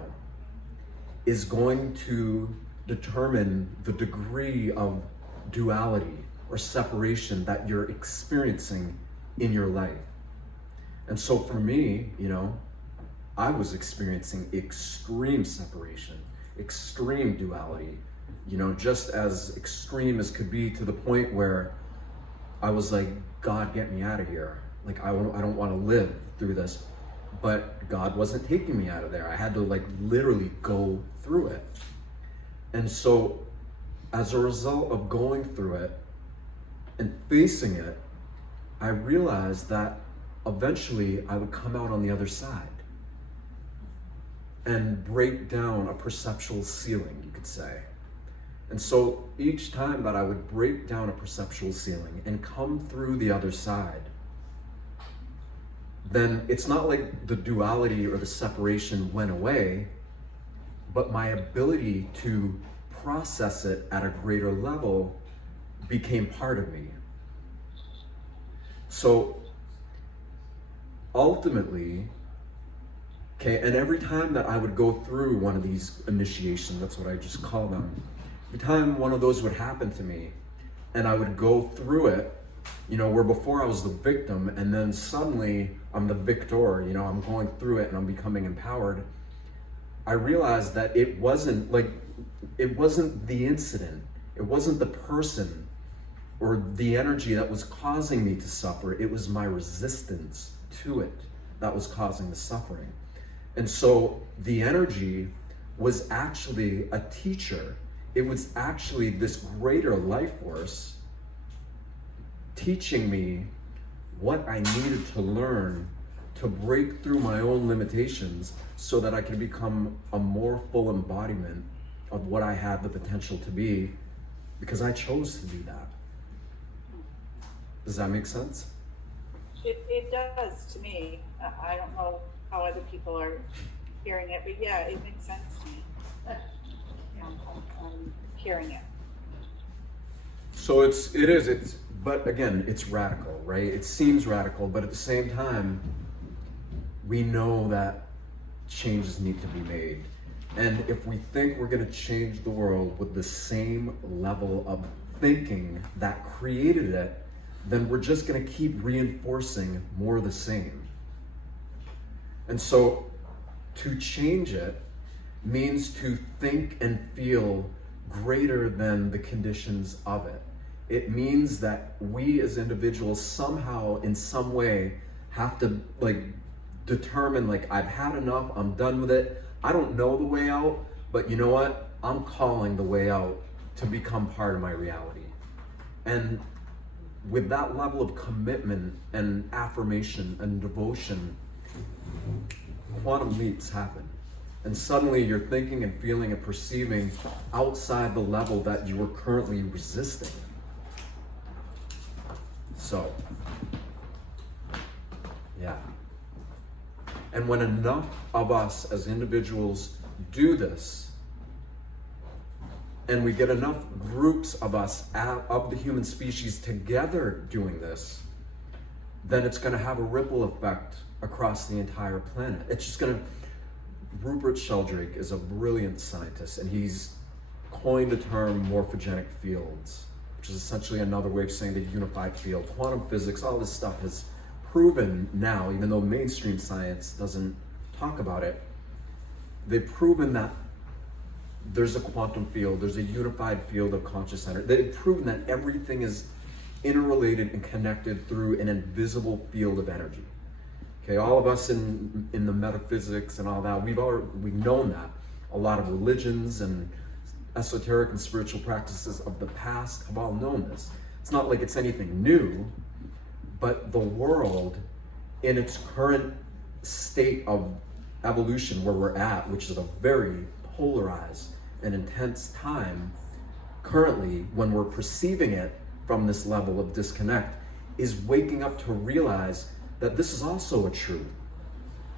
is going to determine the degree of duality or separation that you're experiencing in your life. And so for me, I was experiencing extreme separation, extreme duality, just as extreme as could be, to the point where I was like, God, get me out of here. Like, I don't want to live through this. But God wasn't taking me out of there. I had to literally go through it. And so as a result of going through it and facing it, I realized that eventually I would come out on the other side and break down a perceptual ceiling, you could say. And so each time that I would break down a perceptual ceiling and come through the other side, then it's not like the duality or the separation went away, but my ability to process it at a greater level became part of me. So ultimately, and every time that I would go through one of these initiations, that's what I just call them, every time one of those would happen to me and I would go through it, where before I was the victim and then suddenly I'm the victor, I'm going through it and I'm becoming empowered, I realized that it wasn't the incident, it wasn't the person or the energy that was causing me to suffer, it was my resistance to it that was causing the suffering. And so the energy was actually a teacher. It was actually this greater life force teaching me what I needed to learn to break through my own limitations so that I could become a more full embodiment of what I had the potential to be, because I chose to do that. Does that make sense? It does to me. I don't know how other people are hearing it, but yeah, it makes sense to me. I'm hearing it. So but again, it's radical, right? It seems radical, but at the same time, we know that changes need to be made. And if we think we're gonna change the world with the same level of thinking that created it, then we're just gonna keep reinforcing more of the same. And so to change it means to think and feel greater than the conditions of it. It means that we as individuals somehow, in some way, have to determine I've had enough, I'm done with it. I don't know the way out, but you know what? I'm calling the way out to become part of my reality. And with that level of commitment and affirmation and devotion, quantum leaps happen. And suddenly you're thinking and feeling and perceiving outside the level that you were currently resisting. So, yeah. And when enough of us as individuals do this, and we get enough groups of us, of the human species together doing this, then it's gonna have a ripple effect across the entire planet. It's just gonna, Rupert Sheldrake is a brilliant scientist, and he's coined the term morphogenic fields, which is essentially another way of saying the unified field. Quantum physics, all this stuff has proven now, even though mainstream science doesn't talk about it, they've proven that there's a quantum field, there's a unified field of conscious energy. They've proven that everything is interrelated and connected through an invisible field of energy. Okay, all of us in the metaphysics and all that, we've known that. A lot of religions and esoteric and spiritual practices of the past have all known this. It's not like it's anything new, but the world in its current state of evolution where we're at, which is a very polarized and intense time currently, when we're perceiving it from this level of disconnect, is waking up to realize that this is also a truth,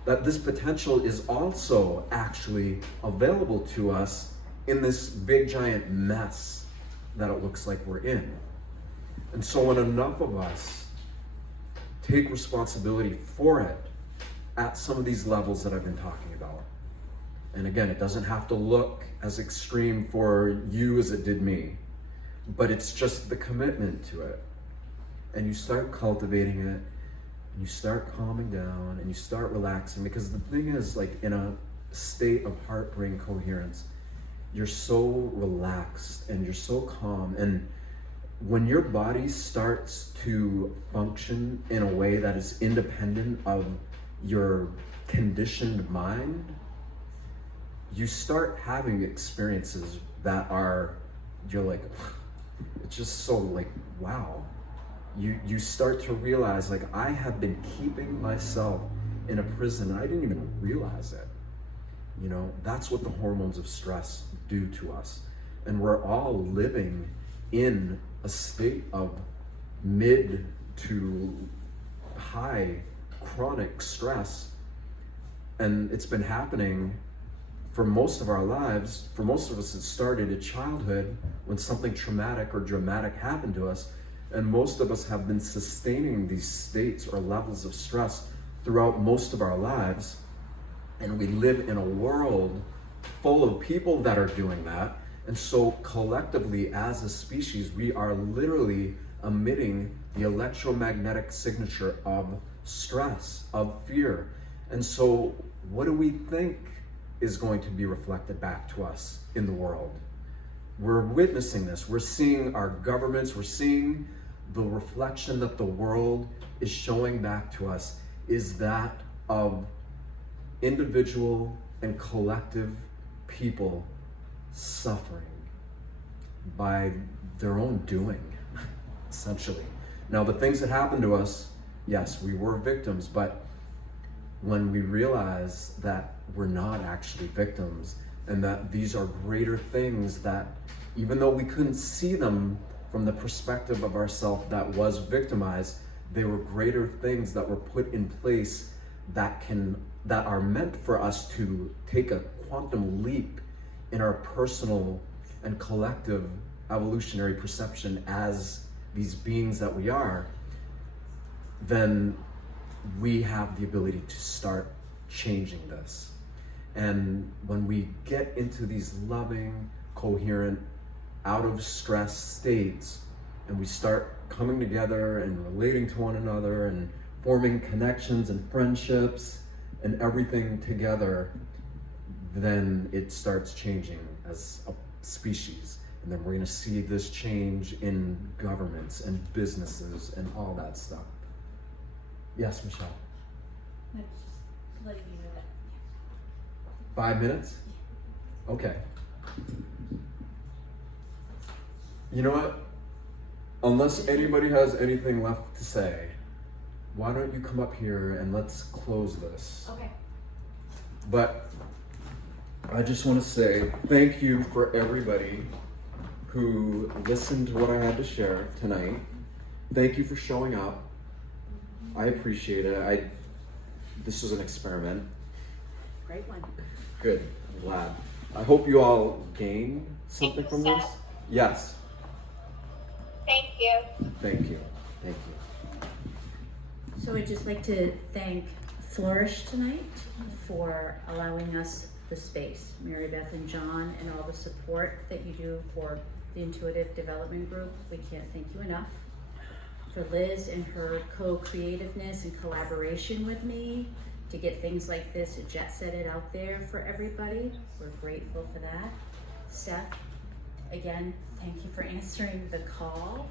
that this potential is also actually available to us in this big giant mess that it looks like we're in. And so when enough of us take responsibility for it at some of these levels that I've been talking about, and again, it doesn't have to look as extreme for you as it did me, but it's just the commitment to it. And you start cultivating it, and you start calming down, and you start relaxing, because the thing is, like, in a state of heart-brain coherence, you're so relaxed and you're so calm. And when your body starts to function in a way that is independent of your conditioned mind, you start having experiences that are, you're like, it's just so like, wow. You start to realize, like, I have been keeping myself in a prison and I didn't even realize it. You know, that's what the hormones of stress do to us. And we're all living in a state of mid to high chronic stress. And it's been happening for most of our lives. For most of us, it started at childhood when something traumatic or dramatic happened to us. And most of us have been sustaining these states or levels of stress throughout most of our lives. And we live in a world full of people that are doing that. And so collectively, as a species, we are literally emitting the electromagnetic signature of stress, of fear. And so what do we think is going to be reflected back to us in the world? We're witnessing this. We're seeing our governments, we're seeing the reflection that the world is showing back to us is that of individual and collective people suffering by their own doing, essentially. Now, the things that happened to us, yes, we were victims, but when we realize that we're not actually victims and that these are greater things, that even though we couldn't see them from the perspective of ourself that was victimized, they were greater things that were put in place that are meant for us to take a quantum leap in our personal and collective evolutionary perception as these beings that we are, then we have the ability to start changing this. And when we get into these loving, coherent, out of stress states, and we start coming together and relating to one another and forming connections and friendships and everything together, then it starts changing as a species. And then we're going to see this change in governments and businesses and all that stuff. Yes, Michelle? I'm just letting you know that. 5 minutes? Okay. You know what? Unless anybody has anything left to say, why don't you come up here and let's close this? Okay. But I just want to say thank you for everybody who listened to what I had to share tonight. Thank you for showing up. I appreciate it. This was an experiment. Great one. Good. I'm glad. I hope you all gain something from this. Yes. Thank you. Thank you. Thank you. So I'd just like to thank Flourish tonight for allowing us the space, Mary Beth and John, and all the support that you do for the Intuitive Development Group. We can't thank you enough. For Liz and her co-creativeness and collaboration with me to get things like this, to jet set it out there for everybody. We're grateful for that. Seth, again, thank you for answering the call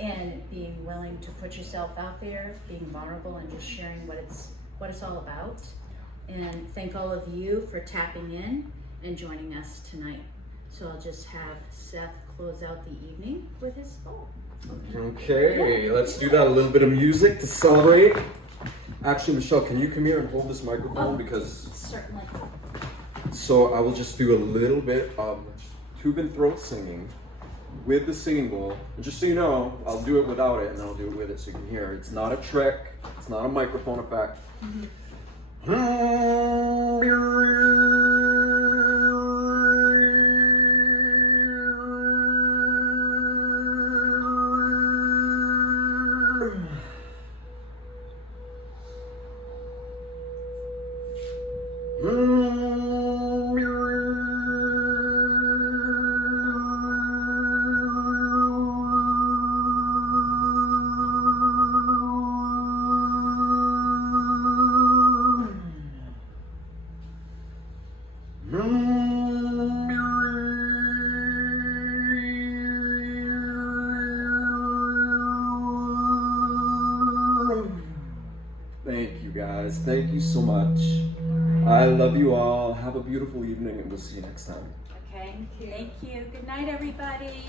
and being willing to put yourself out there, being vulnerable and just sharing what it's all about. And thank all of you for tapping in and joining us tonight. So I'll just have Seth close out the evening with his bowl. Okay, let's do that. A little bit of music to celebrate. Actually, Michelle, can you come here and hold this microphone? Oh. Because Certainly. so I will just do a little bit of tube and throat singing with the singing bowl. And just so you know, I'll do it without it and then I'll do it with it so you can hear. It's not a trick. It's not a microphone effect. Thank you guys. Thank you so much. I love you all. Have a beautiful evening and we'll see you next time. Okay. Thank you. Good night, everybody.